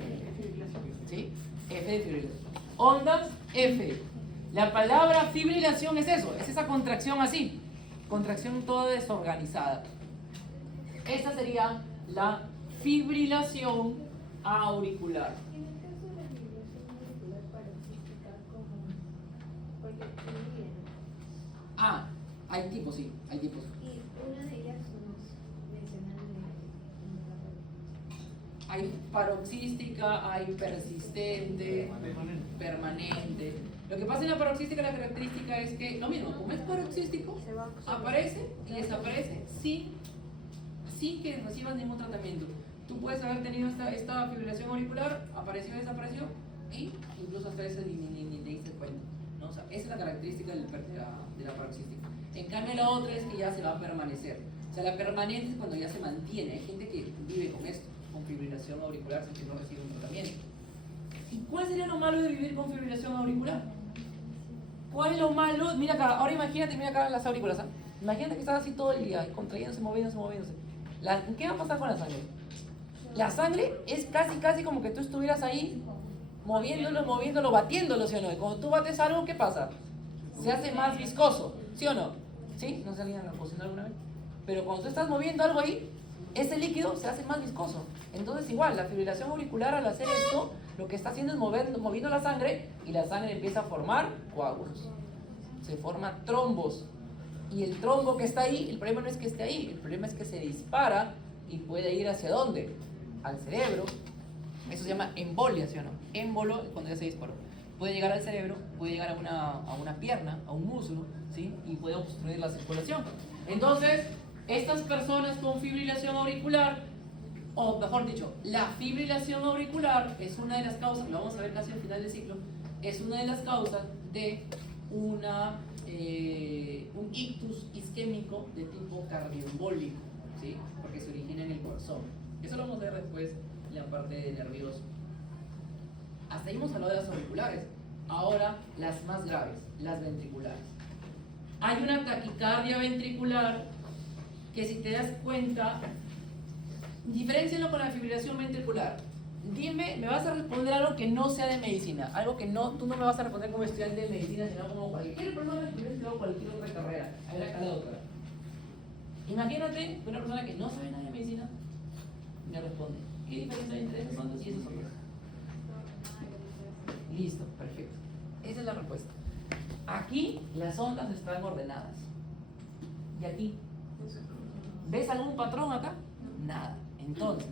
¿Sí? F de fibrilación. Ondas F. La palabra fibrilación es eso, es esa contracción así. Contracción toda desorganizada. Esa sería la fibrilación auricular. En el caso de la fibrilación auricular paroxística, ¿cómo? Porque Hay tipos, sí, hay tipos. y una de ellas nos mencionaron Hay paroxística, hay persistente, permanente. Lo que pasa en la paroxística, la característica es que lo mismo, como es paroxístico, aparece y desaparece sin que recibas ningún tratamiento. Tú puedes haber tenido esta fibrilación auricular, apareció y desapareció, Y incluso hasta veces ni te diste cuenta, ¿no? O sea, esa es la característica de la paroxística. En cambio, la otra es que ya se va a permanecer. O sea, la permanente es cuando ya se mantiene. Hay gente que vive con esto, con fibrilación auricular, sin que no recibe un tratamiento. ¿Y cuál sería lo malo de vivir con fibrilación auricular? ¿Cuál es lo malo? Mira acá, ahora imagínate, mira acá las aurículas, ¿ah? Imagínate que estás así todo el día, contrayéndose, moviéndose. ¿Qué va a pasar con la sangre? La sangre es casi como que tú estuvieras ahí moviéndolo, batiéndolo, ¿sí o no? Y cuando tú bates algo, ¿qué pasa? Se hace más viscoso, ¿sí o no? ¿Sí? ¿No se alguien lo cocinó alguna vez? Pero cuando tú estás moviendo algo ahí, ese líquido se hace más viscoso. Entonces igual, la fibrilación auricular al hacer esto, lo que está haciendo es moviendo la sangre y la sangre empieza a formar coágulos. Se forman trombos. Y el trombo que está ahí, el problema no es que esté ahí, el problema es que se dispara y puede ir ¿hacia dónde? Al cerebro. Eso se llama embolia, ¿sí o no? Émbolo cuando ya se disparó. Puede llegar al cerebro, puede llegar a una pierna, a un músculo, ¿sí? Y puede obstruir la circulación. Entonces, estas personas con fibrilación auricular, o mejor dicho, la fibrilación auricular es una de las causas, lo vamos a ver casi al final del ciclo, es una de las causas de un ictus isquémico de tipo cardioembólico, ¿sí? Porque se origina en el corazón. Eso lo vamos a ver después en la parte de nervioso. Hasta ahí hemos hablado de las auriculares. Ahora las más graves, las ventriculares. Hay una taquicardia ventricular que, si te das cuenta, diferéncialo con la fibrilación ventricular. Dime, me vas a responder algo que no sea de medicina, algo que no, tú no me vas a responder como estudiante de medicina, sino como cualquier persona que hubiera estudiado cualquier otra carrera. A ver acá la doctora. Imagínate una persona que no sabe nada de medicina me responde, ¿qué diferencia hay entre esos ondas y esos ondas? Listo, perfecto. Esa es la respuesta. Aquí las ondas están ordenadas. Y aquí, ¿ves algún patrón acá? Nada. Entonces,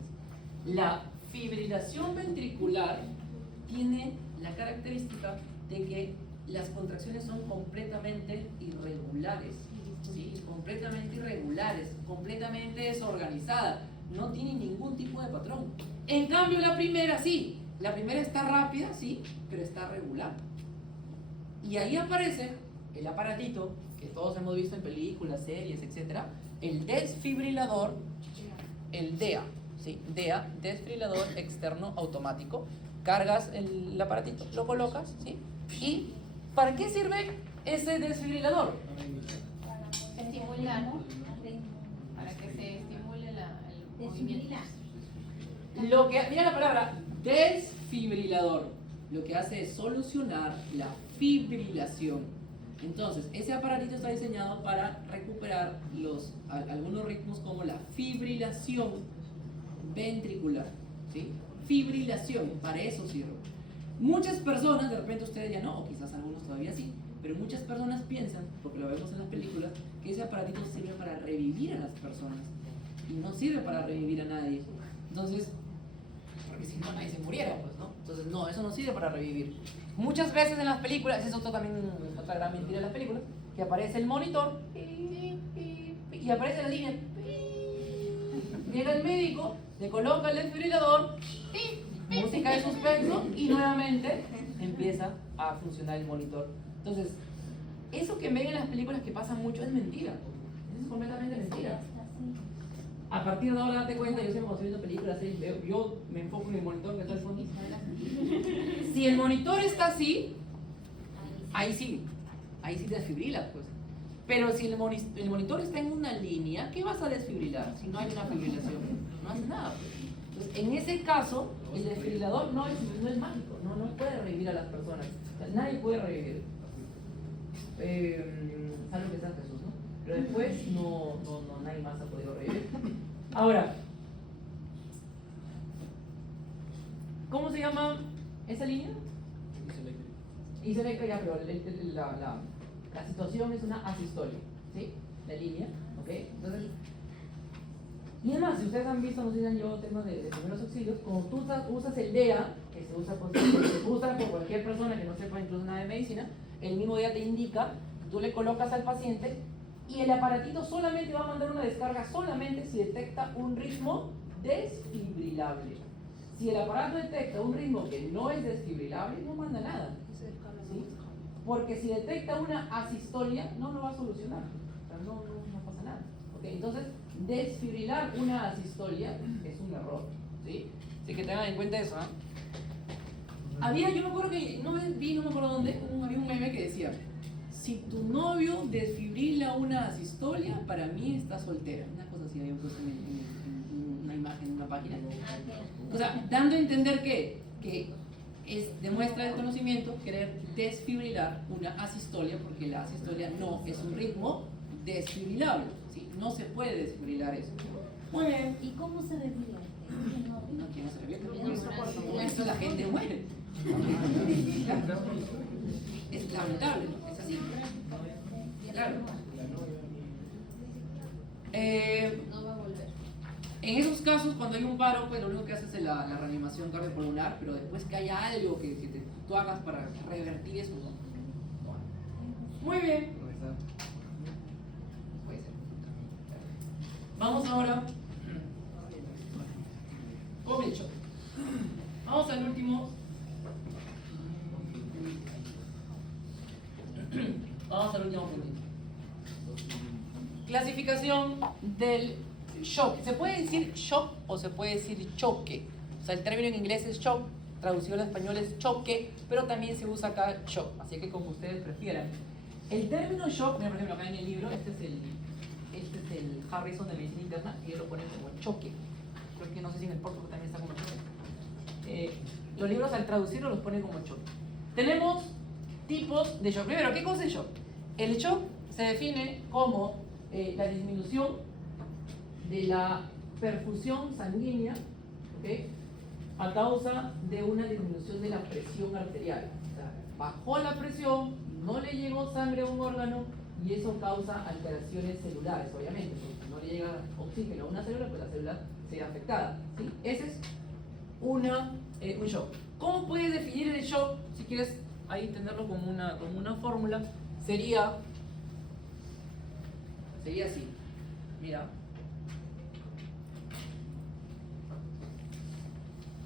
la fibrilación ventricular tiene la característica de que las contracciones son completamente irregulares, ¿sí? Completamente irregulares, completamente desorganizadas, no tiene ningún tipo de patrón. En cambio, la primera sí, la primera está rápida, sí, pero está regular. Y ahí aparece el aparatito que todos hemos visto en películas, series, etc. El desfibrilador, el DEA, ¿sí? DEA, desfibrilador externo automático. Cargas el aparatito, lo colocas, ¿sí? ¿Y para qué sirve ese desfibrilador? Estimular, para que se estimule el movimiento. Mira la palabra desfibrilador. Lo que hace es solucionar la fibrilación. Entonces, ese aparatito está diseñado para recuperar algunos ritmos como la fibrilación ventricular, ¿sí? Fibrilación, para eso sirve. Muchas personas, de repente ustedes ya no, o quizás algunos todavía sí, pero muchas personas piensan, porque lo vemos en las películas, que ese aparatito sirve para revivir a las personas. Y no sirve para revivir a nadie. Entonces, porque si no nadie se muriera, pues, ¿no? Entonces, no, eso no sirve para revivir. Muchas veces en las películas, eso también es otra gran mentira de las películas, que aparece el monitor y aparece la línea. Llega el médico, le coloca el desfibrilador, música de suspenso y nuevamente empieza a funcionar el monitor. Entonces, eso que ven en las películas que pasa mucho es mentira. Eso es completamente mentira. A partir de ahora date cuenta, yo siempre cuando estoy viendo películas, yo me enfoco en el monitor que está al fondo. Si el monitor está así, ahí sí desfibrila, pues. Pero si el monitor está en una línea, ¿qué vas a desfibrilar si no hay una fibrilación? No hace nada, pues. Entonces, en ese caso, el desfibrilador no es mágico, no puede revivir a las personas. O sea, nadie puede revivir. Salvo que sea Jesús, ¿no? Pero después nadie más ha podido revivir. Ahora, ¿cómo se llama esa línea? Isoeléctrica, ya, pero la situación es una asistolia, ¿sí? La línea, ¿ok? Entonces, y además, si ustedes han visto, no sé si han llevado temas de primeros auxilios, como tú usas el DEA, que se usa por cualquier persona que no sepa incluso nada de medicina, el mismo DEA te indica, tú le colocas al paciente y el aparatito solamente va a mandar una descarga solamente si detecta un ritmo desfibrilable. Si el aparato detecta un ritmo que no es desfibrilable, no manda nada. ¿Sí? Porque si detecta una asistolia, no lo va a solucionar. O sea, no pasa nada. ¿Okay? Entonces, desfibrilar una asistolia es un error. ¿Sí? Así que tengan en cuenta eso. Yo me acuerdo que, no me acuerdo dónde, había un meme que decía: si tu novio desfibrila una asistolia, para mí está soltera. Una cosa así, había puesto en una imagen, en una página. O sea, dando a entender que demuestra desconocimiento querer desfibrilar una asistolia, porque la asistolia no es un ritmo desfibrilable, ¿sí? No se puede desfibrilar eso. Muy bien. ¿Y cómo se desvía? No, ¿quién no se revierte? Con eso la gente muere. Es lamentable, ¿no? Es así. Claro. No va a volver. En esos casos, cuando hay un paro, pues lo único que haces es la reanimación cardiopulmonar, pero después que haya algo que tú hagas para revertir eso, ¿no? Muy bien. Puede ser. Vamos ahora con el shock. Vamos al último. Vamos al último punto. Clasificación del shock. Se puede decir shock o se puede decir choque. O sea, el término en inglés es shock, traducido al español es choque, pero también se usa acá shock. Así que como ustedes prefieran. El término shock, mira, por ejemplo, acá en el libro, este es el Harrison de Medicina Interna, y ellos lo ponen como choque. Creo que no sé si en el Porto también está como choque. Los libros al traducirlo los ponen como choque. Tenemos tipos de shock. Primero, ¿qué cosa es shock? El shock se define como la disminución de la perfusión sanguínea, ¿okay?, a causa de una disminución de la presión arterial. O sea, bajó la presión, no le llegó sangre a un órgano y eso causa alteraciones celulares, obviamente. Si no le llega oxígeno a una célula, pues la célula se ve afectada. ¿Sí? Ese es un shock. ¿Cómo puedes definir el shock? Si quieres ahí entenderlo como una fórmula, sería así. Mira.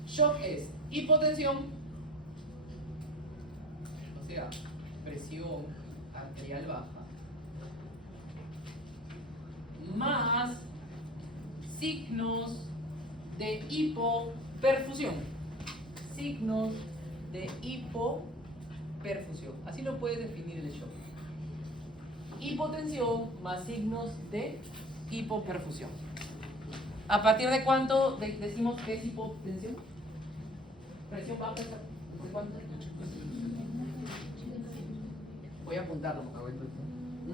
Shock es hipotensión, o sea, presión arterial baja, más signos de hipoperfusión. Signos de hipoperfusión. Así lo puedes definir el shock. Hipotensión más signos de hipoperfusión. ¿A partir de cuánto decimos que es hipotensión? ¿Presión baja? ¿De cuánto? Voy a apuntarlo.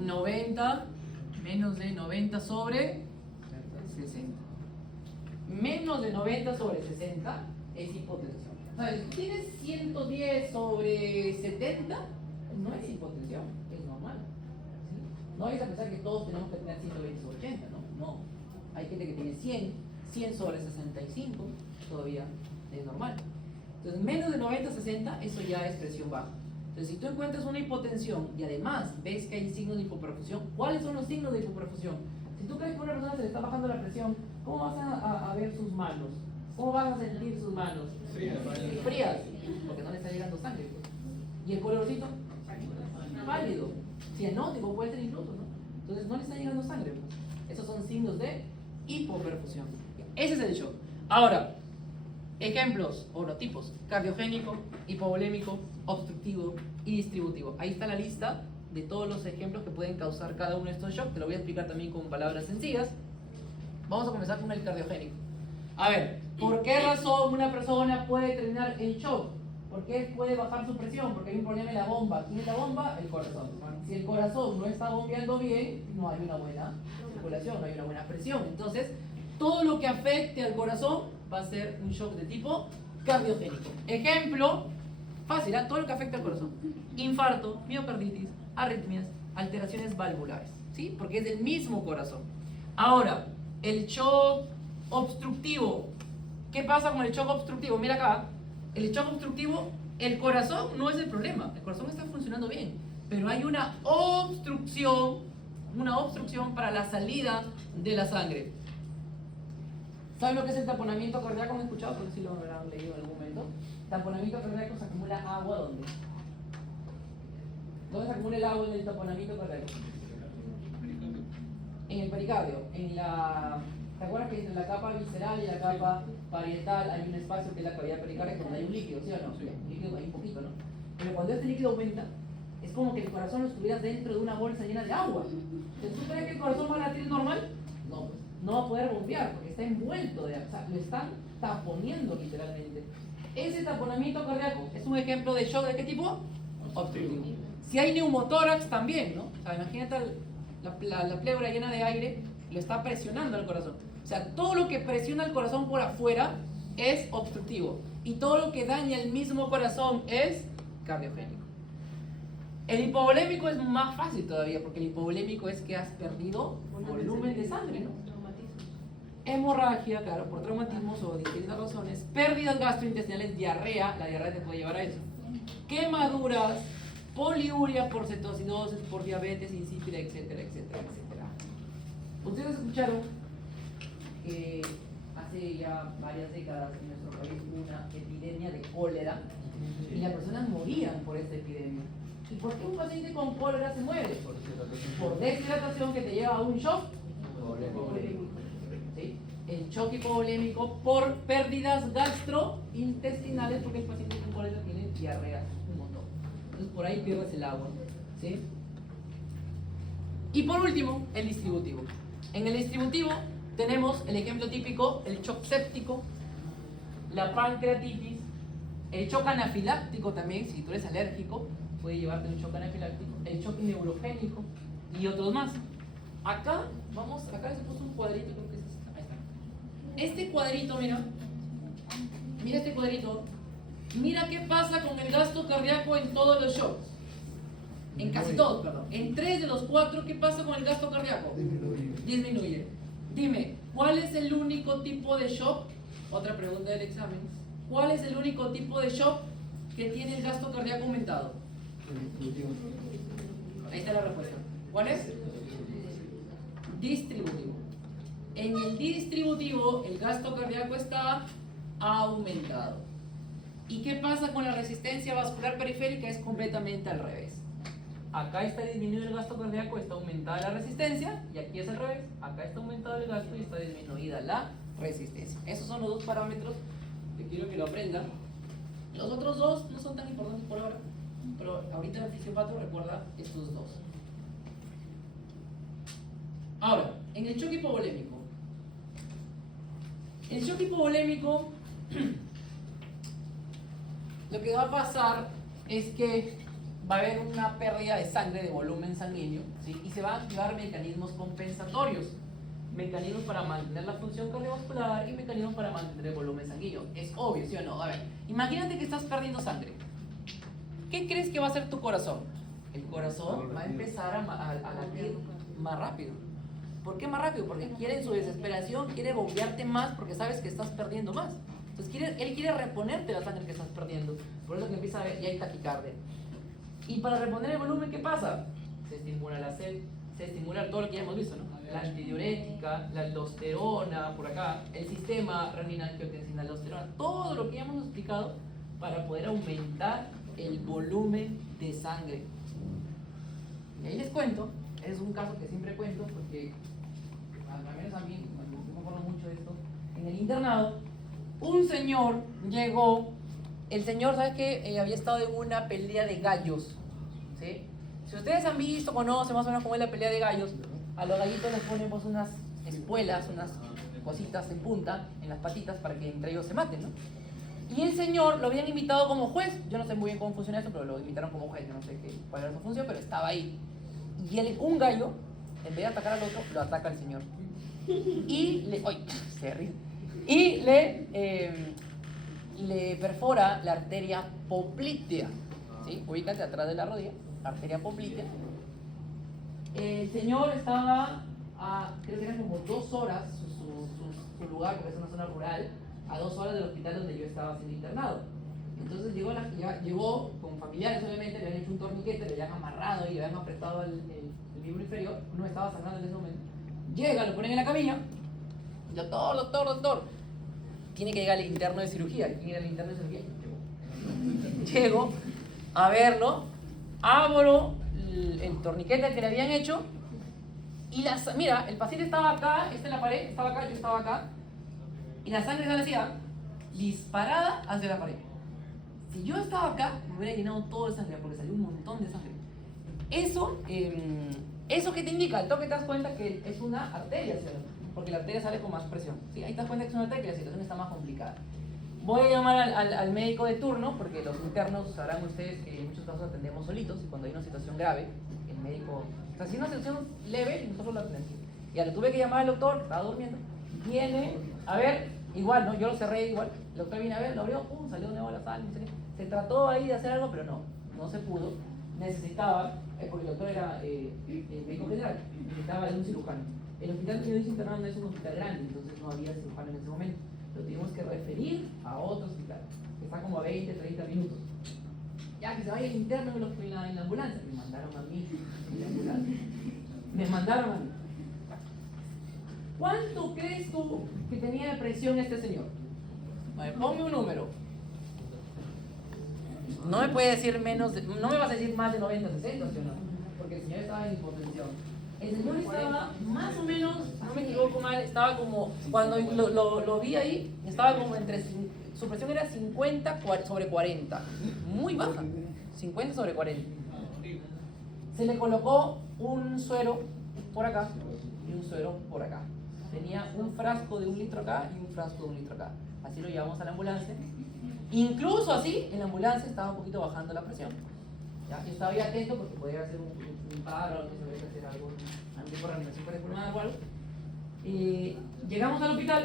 90, menos de 90 sobre 60. Menos de 90 sobre 60 es hipotensión. O sea, si tienes 110 sobre 70, no es hipotensión, es normal. ¿Sí? No vais a pensar que todos tenemos que tener 120 sobre 80, no. Hay gente que tiene 100 sobre 65, todavía es normal. Entonces, menos de 90-60, eso ya es presión baja. Entonces, si tú encuentras una hipotensión y además ves que hay signos de hipoperfusión, ¿cuáles son los signos de hipoperfusión? Si tú crees que a una persona se le está bajando la presión, ¿cómo vas a ver sus manos? ¿Cómo vas a sentir sus manos? Frías, porque no le está llegando sangre. ¿Y el colorcito? Pálido. Cianótico puede ser incluso, ¿no? Entonces, no le está llegando sangre. Esos son signos de hipoperfusión. Ese es el shock. Ahora, ejemplos o no, tipos: cardiogénico, hipovolémico, obstructivo y distributivo. Ahí está la lista de todos los ejemplos que pueden causar cada uno de estos shocks. Te lo voy a explicar también con palabras sencillas. Vamos a comenzar con el cardiogénico. A ver, ¿por qué razón una persona puede terminar en shock? ¿Por qué puede bajar su presión? Porque hay un problema en la bomba. ¿Quién es la bomba? El corazón. Si el corazón no está bombeando bien, no hay una buena circulación, no hay una buena presión. Entonces, todo lo que afecte al corazón va a ser un shock de tipo cardiogénico. Ejemplo, fácil, ¿eh? Todo lo que afecta al corazón: infarto, miocarditis, arritmias, alteraciones valvulares, ¿sí? Porque es del mismo corazón. Ahora, el shock obstructivo. ¿Qué pasa con el shock obstructivo? Mira acá, el shock obstructivo, el corazón no es el problema, el corazón está funcionando bien, pero hay una obstrucción para la salida de la sangre. ¿Saben lo que es el taponamiento cardíaco? ¿Han escuchado? Por si lo habrán leído en algún momento. Taponamiento cardíaco, se acumula agua ¿dónde? ¿Dónde se acumula el agua en el taponamiento cardíaco? En el pericardio. ¿Te acuerdas que entre la capa visceral y la capa parietal hay un espacio que es la cavidad pericárdica donde hay un líquido, ¿sí o no? Sí. Un líquido hay un poquito, ¿no? Pero cuando este líquido aumenta, es como que el corazón lo estuvieras dentro de una bolsa llena de agua. ¿Tú crees que el corazón va a latir normal? No, pues, no va a poder bombear porque está envuelto de agua. O sea, lo están taponiendo literalmente. Ese taponamiento cardíaco es un ejemplo de shock de qué tipo? Obstructivo. Si hay neumotórax también, ¿no? O sea, imagínate la pleura llena de aire, lo está presionando al corazón. O sea, todo lo que presiona el corazón por afuera es obstructivo. Y todo lo que daña el mismo corazón es cardiogénico. El hipovolémico es más fácil todavía, porque el hipovolémico es que has perdido volumen de sangre, ¿no? Hemorragia, claro, por traumatismos o distintas razones, pérdidas gastrointestinales, diarrea, la diarrea te puede llevar a eso, quemaduras, poliuria por cetocidosis, por diabetes insípida, etcétera, etcétera, etcétera. Ustedes escucharon que hace ya varias décadas en nuestro país hubo una epidemia de cólera y las personas morían por esta epidemia. ¿Y por qué un paciente con cólera se muere? Por deshidratación que te lleva a un shock hipovolémico. ¿Sí? El shock hipovolémico por pérdidas gastrointestinales, porque el paciente con cólera tiene diarrea un montón. Entonces por ahí pierdes el agua. ¿Sí? Y por último, el distributivo. En el distributivo tenemos el ejemplo típico, el shock séptico, la pancreatitis, el shock anafiláctico también, si tú eres alérgico, puede llevarte un shock anafiláctico, el shock neurogénico y otros más. Acá les puse un cuadrito, creo que es este. Ahí está. Este cuadrito, mira este cuadrito, mira qué pasa con el gasto cardíaco en todos los shocks. En casi todos, perdón. En 3 de los 4, ¿qué pasa con el gasto cardíaco? Disminuye. Dime, ¿cuál es el único tipo de shock? Otra pregunta del examen. ¿Cuál es el único tipo de shock que tiene el gasto cardíaco aumentado? Ahí está la respuesta. ¿Cuál es? Distributivo. En el distributivo, el gasto cardíaco está aumentado. ¿Y qué pasa con la resistencia vascular periférica? Es completamente al revés. Acá está disminuido el gasto cardíaco, está aumentada la resistencia, y aquí es al revés. Acá está aumentado el gasto y está disminuida la resistencia. Esos son los dos parámetros que quiero que lo aprendan. Los otros dos no son tan importantes por ahora, pero ahorita el fisiopato recuerda estos dos. Ahora, en el shock hipovolémico. El shock hipovolémico, lo que va a pasar es que va a haber una pérdida de sangre, de volumen sanguíneo, ¿sí? Y se van a activar mecanismos compensatorios. Mecanismos para mantener la función cardiovascular y mecanismos para mantener el volumen sanguíneo. Es obvio, ¿sí o no? A ver, imagínate que estás perdiendo sangre. ¿Qué crees que va a hacer tu corazón? El corazón va a empezar a latir más rápido. ¿Por qué más rápido? Porque quiere, en su desesperación, quiere bombearte más porque sabes que estás perdiendo más. Entonces él quiere reponerte la sangre que estás perdiendo. Por eso que empieza a ver, ya hay taquicardia. Y para reponer el volumen, ¿qué pasa? Se estimula se estimula todo lo que ya hemos visto, ¿no? La antidiurética, la aldosterona, por acá, el sistema renina-angiotensina-aldosterona, todo lo que ya hemos explicado para poder aumentar el volumen de sangre. Y ahí les cuento, es un caso que siempre cuento porque, al menos a mí, me acuerdo mucho de esto, en el internado, un señor llegó, el señor, ¿sabes qué? Había estado en una pelea de gallos, ¿sí? Si ustedes han visto, conocen más o menos cómo es la pelea de gallos, a los gallitos les ponemos unas espuelas, unas cositas en punta, en las patitas, para que entre ellos se maten, ¿no? Y el señor lo habían invitado como juez, yo no sé muy bien cómo funciona eso, pero lo invitaron como juez, yo no sé cuál era su función, pero estaba ahí. Y un gallo, en vez de atacar al otro, lo ataca al señor. Y le... ¡Ay! Se ríe. Y le perfora la arteria poplitea, ¿sí? Ubícate atrás de la rodilla, arteria poplitea. El señor estaba a, creo que eran como 2 horas, su lugar, porque es una zona rural, a 2 horas del hospital donde yo estaba siendo internado. Entonces llegó con familiares, obviamente, le habían hecho un torniquete, le habían amarrado y le habían apretado el miembro inferior, no estaba sangrando en ese momento. Llega, lo ponen en la camilla Doctor. Tiene que llegar el interno de cirugía. ¿Quién era el interno de cirugía? Llego a verlo, abro el torniquete que le habían hecho y mira, el paciente estaba acá, en la pared, estaba acá, yo estaba acá, y la sangre sale así, disparada hacia la pared. Si yo estaba acá, me hubiera llenado todo de sangre, porque salió un montón de sangre. Eso que te indica, al toque te das cuenta que es una arteria, ¿sí? Porque la arteria sale con más presión. ¿Sí? Ahí te das cuenta que es una arteria y la situación está más complicada. Voy a llamar al médico de turno, porque los internos sabrán ustedes que en muchos casos atendemos solitos, y cuando hay una situación grave, el médico, o sea, si es una situación leve, nosotros la atendemos. Y ahora tuve que llamar al doctor, estaba durmiendo, viene, a ver, igual, ¿no? Yo lo cerré igual, el doctor viene a ver, lo abrió, pum, salió de nuevo a la sala, no sé qué. Se trató ahí de hacer algo, pero no se pudo. Necesitaba, porque el doctor era médico general, necesitaba de un cirujano. El hospital que yo hice internado no es un hospital grande, entonces no había cirujano en ese momento. Lo tuvimos que referir a otro hospital, que está como a 20, 30 minutos. Ya que se vaya el interno en la ambulancia. Me mandaron a mí en la ambulancia. Me mandaron a mí. ¿Cuánto crees tú que tenía de presión este señor? A ver, ponme un número. No me puede decir menos, no me vas a decir más de 90, 60, ¿sí o no? Porque el señor estaba en hipotensión. El señor estaba más o menos, no me equivoco mal, estaba como, cuando lo vi ahí, estaba como entre, su presión era 50 sobre 40, muy baja, 50 sobre 40. Se le colocó un suero por acá y un suero por acá. Tenía un frasco de 1 litro acá y un frasco de 1 litro acá. Así lo llevamos a la ambulancia. Incluso así, en la ambulancia estaba un poquito bajando la presión. ¿Ya? Yo estaba ahí atento porque podía hacer un paro, que se había que hacer algo, algún tipo de reanimación cardiopulmonar o algo. Llegamos al hospital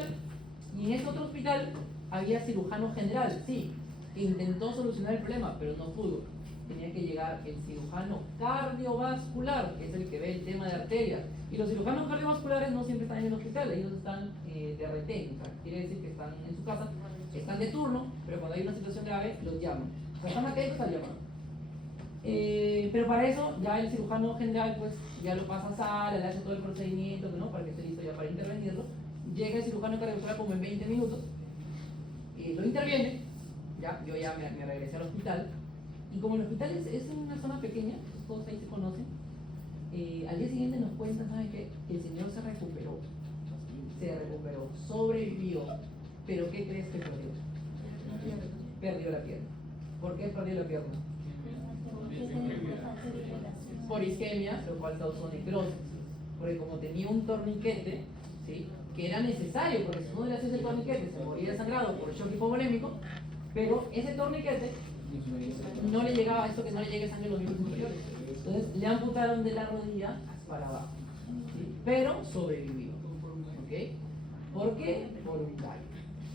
y en ese otro hospital había cirujano general, sí, que intentó solucionar el problema, pero no pudo. Tenía que llegar el cirujano cardiovascular, que es el que ve el tema de arterias. Y los cirujanos cardiovasculares no siempre están en el hospital, ellos están de retén, o sea, quiere decir que están en su casa, están de turno, pero cuando hay una situación grave los llaman. O sea, están atentos al llamado. Pero para eso ya el cirujano general pues ya lo pasa a sala, le hace todo el procedimiento, ¿no? Para que esté listo ya para intervenirlo. Llega el cirujano cardiovascular como en 20 minutos, lo interviene, ya, yo ya me regresé al hospital. Y como el hospital es en una zona pequeña, todos ahí se conocen, al día siguiente nos cuentan, ¿saben qué? El señor se recuperó, sobrevivió, pero ¿qué crees que perdió? Perdió la pierna. ¿Por qué perdió la pierna? Por isquemia, lo cual causó necrosis. Porque como tenía un torniquete, ¿sí? Que era necesario, porque si no le hacías el torniquete se moría desangrado por shock hipovolémico, pero ese torniquete no le llegaba, esto que no le llegue sangre a los miembros inferiores. Entonces le amputaron de la rodilla para abajo, ¿sí? Pero sobrevivió. ¿Okay? ¿Por qué? Por un gallo.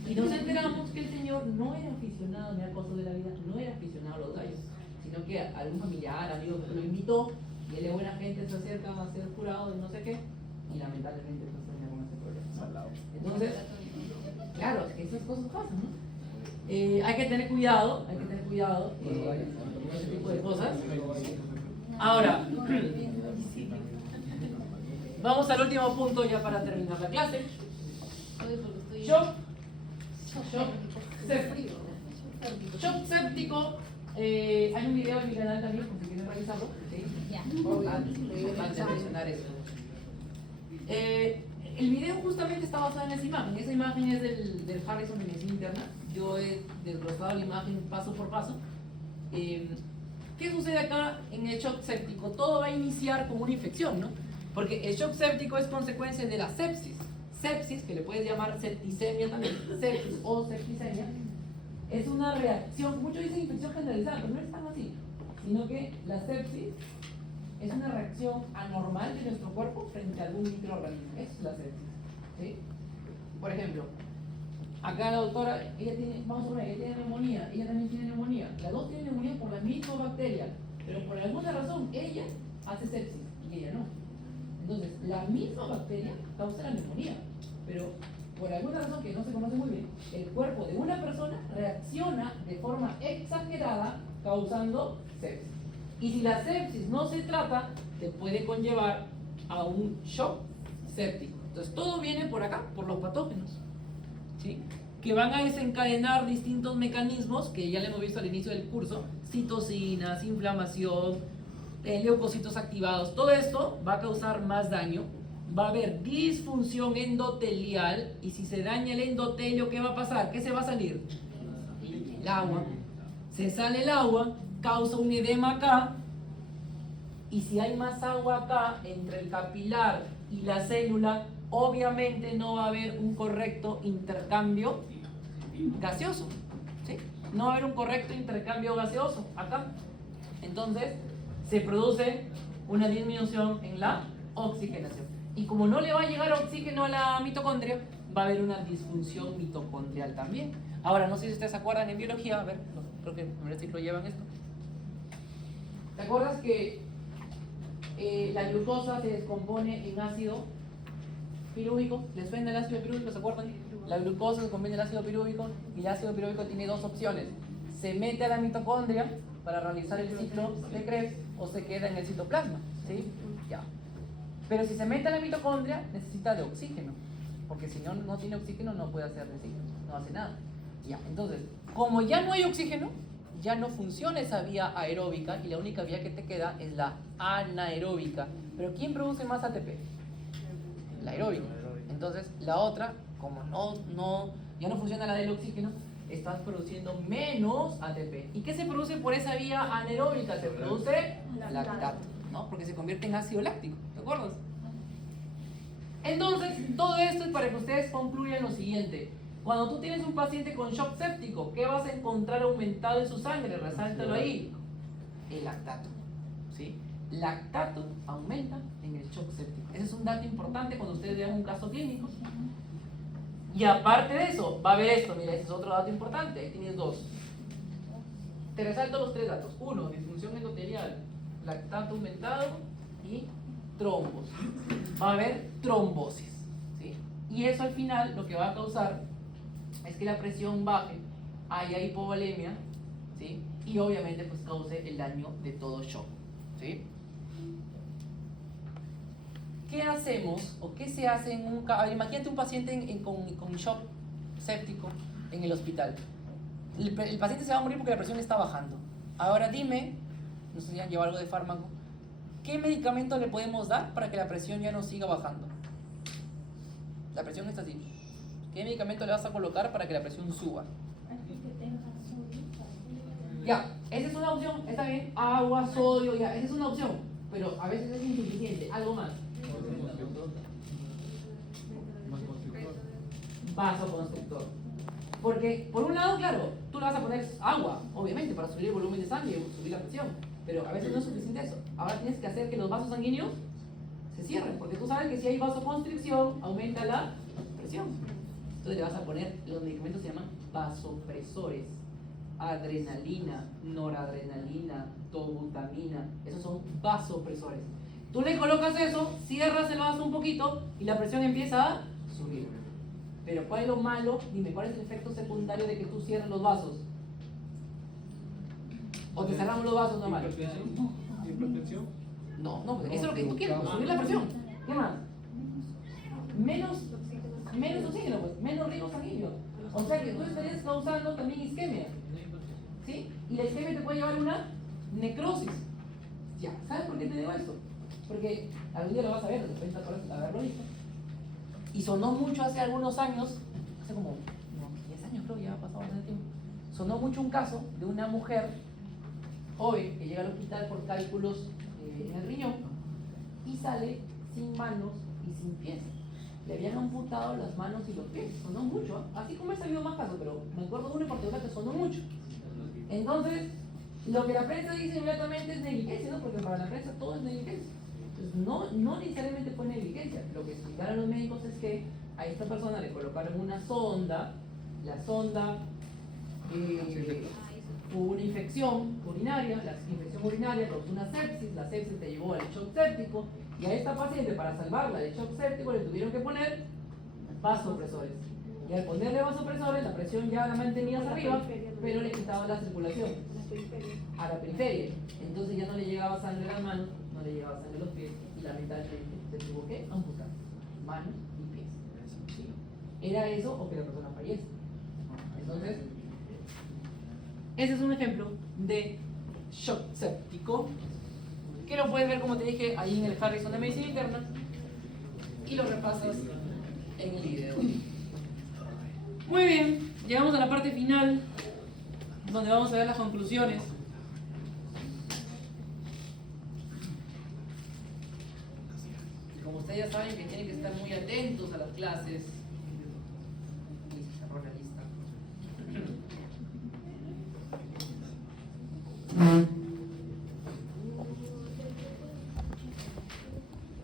Y nos enteramos que el señor no era aficionado, ni al costo de la vida, no era aficionado a los gallos, sino que algún familiar, amigo lo invitó, y él de buena gente se acerca a ser curado de no sé qué, y lamentablemente pues tenemos ese problema. Entonces, claro, es que esas cosas pasan, ¿no? Hay que tener cuidado, con ese tipo de cosas. Ahora, vamos al último punto ya para terminar la clase. Shock séptico. Shock séptico. Hay un video en mi canal también, por si quieren revisarlo. ¿Sí? Importante mencionar eso. El video justamente está basado en esa imagen. Esa imagen es del Harrison de medicina interna. Yo he desglosado la imagen paso por paso. ¿Qué sucede acá en el shock séptico? Todo va a iniciar como una infección, ¿no? Porque el shock séptico es consecuencia de la sepsis. Sepsis, que le puedes llamar septicemia también, sepsis o septicemia, es una reacción, muchos dicen infección generalizada, pero no es tan así, sino que la sepsis es una reacción anormal de nuestro cuerpo frente a algún microorganismo. Eso es la sepsis, ¿sí? Por ejemplo, acá la doctora, ella tiene, vamos a ver, ella tiene neumonía, ella también tiene neumonía. Las dos tienen neumonía por la misma bacteria, pero por alguna razón ella hace sepsis y ella no. Entonces, la misma bacteria causa la neumonía, pero por alguna razón que no se conoce muy bien, el cuerpo de una persona reacciona de forma exagerada causando sepsis. Y si la sepsis no se trata, te puede conllevar a un shock séptico. Entonces todo viene por acá, por los patógenos, ¿sí? Que van a desencadenar distintos mecanismos que ya le hemos visto al inicio del curso: citocinas, inflamación, leucocitos activados. Todo esto va a causar más daño, va a haber disfunción endotelial, y si se daña el endotelio, ¿qué va a pasar? ¿Qué se va a salir? El agua. Se sale el agua, causa un edema acá, y si hay más agua acá entre el capilar y la célula, obviamente no va a haber un correcto intercambio gaseoso, ¿sí? No va a haber un correcto intercambio gaseoso acá. Entonces se produce una disminución en la oxigenación, y como no le va a llegar oxígeno a la mitocondria, va a haber una disfunción mitocondrial también. Ahora, no sé si ustedes se acuerdan en biología, a ver, creo que en primer ciclo llevan esto. ¿Te acuerdas que la glucosa se descompone en ácido pirúvico? ¿Les suena el ácido pirúvico? ¿Se acuerdan? La glucosa se descompone en el ácido pirúvico, y el ácido pirúvico tiene dos opciones: se mete a la mitocondria para realizar el ciclo de Krebs, o se queda en el citoplasma, ¿sí? Ya. Pero si se mete a la mitocondria, necesita de oxígeno, porque si no, no tiene oxígeno, no puede hacer el ciclo, no hace nada. Ya. Entonces, como ya no hay oxígeno, ya no funciona esa vía aeróbica, y la única vía que te queda es la anaeróbica. Pero ¿quién produce más ATP? La aeróbica. Entonces, la otra, como ya no funciona la del oxígeno, estás produciendo menos ATP. ¿Y qué se produce por esa vía anaeróbica? Se produce lactato, ¿no? Porque se convierte en ácido láctico, ¿te acuerdas? Entonces, todo esto es para que ustedes concluyan lo siguiente: cuando tú tienes un paciente con shock séptico, ¿qué vas a encontrar aumentado en su sangre? Resáltalo ahí: el lactato, ¿sí? Lactato aumenta en el shock séptico. Ese es un dato importante cuando ustedes vean un caso clínico. Y aparte de eso, va a haber esto. Mira, ese es otro dato importante. Ahí tienes dos. Te resalto los tres datos: uno, disfunción endotelial, lactato aumentado y trombos. Va a haber trombosis, ¿sí? Y eso al final lo que va a causar es que la presión baje, haya hipovolemia, ¿sí? Y obviamente pues cause el daño de todo shock, ¿sí? ¿Qué hacemos o qué se hace en un caso? Imagínate un paciente con shock séptico en el hospital. El paciente se va a morir porque la presión le está bajando. Ahora dime, no sé si han llevado algo de fármaco, ¿qué medicamento le podemos dar para que la presión ya no siga bajando? La presión está así. ¿Qué medicamento le vas a colocar para que la presión suba? Ya, esa es una opción, está bien. Agua, sodio, ya, esa es una opción. Pero a veces es insuficiente. Algo más. Vasoconstrictor. Porque, por un lado, claro, tú le vas a poner agua, obviamente, para subir el volumen de sangre y subir la presión. Pero a veces no es suficiente eso. Ahora tienes que hacer que los vasos sanguíneos se cierren. Porque tú sabes que si hay vasoconstricción, aumenta la presión. Entonces le vas a poner, los medicamentos se llaman vasopresores: adrenalina, noradrenalina, dobutamina. Esos son vasopresores. Tú le colocas eso, cierras el vaso un poquito y la presión empieza a subir. Pero ¿cuál es lo malo? Dime, ¿cuál es el efecto secundario de que tú cierres los vasos? ¿O te cerramos los vasos normal? ¿Hipertensión? No, pues eso es lo que tú quieres, pues, subir la presión. ¿Qué más? Menos oxígeno, pues, menos riego sanguíneo. O sea que tú estarías causando también isquemia, ¿sí? Y la isquemia te puede llevar a una necrosis. Ya, ¿sabes por qué te digo esto? Porque algún día lo vas a ver, de repente aparece haberlo visto. Y sonó mucho hace algunos años, hace como 10 años creo que ya ha pasado bastante tiempo. Sonó mucho un caso de una mujer joven que llega al hospital por cálculos en el riñón y sale sin manos y sin pies. Le habían amputado las manos y los pies. Sonó mucho, ¿eh? Así como he sabido más casos, pero me acuerdo de uno en particular que sonó mucho. Entonces, lo que la prensa dice inmediatamente es negligencia, ¿no? Porque para la prensa todo es negligencia. Entonces, no necesariamente fue negligencia. Lo que explicaron los médicos es que a esta persona le colocaron una sonda. La sonda hubo una infección urinaria. La infección urinaria causó una sepsis. La sepsis te llevó al shock séptico. Y a esta paciente, para salvarla del shock séptico, le tuvieron que poner vasopresores. Y al ponerle vasopresores, la presión ya la mantenías arriba, pero le quitaba la circulación a la periferia. Entonces ya no le llegaba sangre a las manos, no le llegaba sangre a los pies, y lamentablemente se tuvo que amputar manos y ¿Era eso o que la persona fallece? Entonces, ese es un ejemplo de shock séptico que lo puedes ver, como te dije, ahí en el Harrison de Medicina Interna y lo repasas en el video. Muy bien, llegamos a la parte final donde vamos a ver las conclusiones. Como ustedes ya saben que tienen que estar muy atentos a las clases. Y se cerró la lista.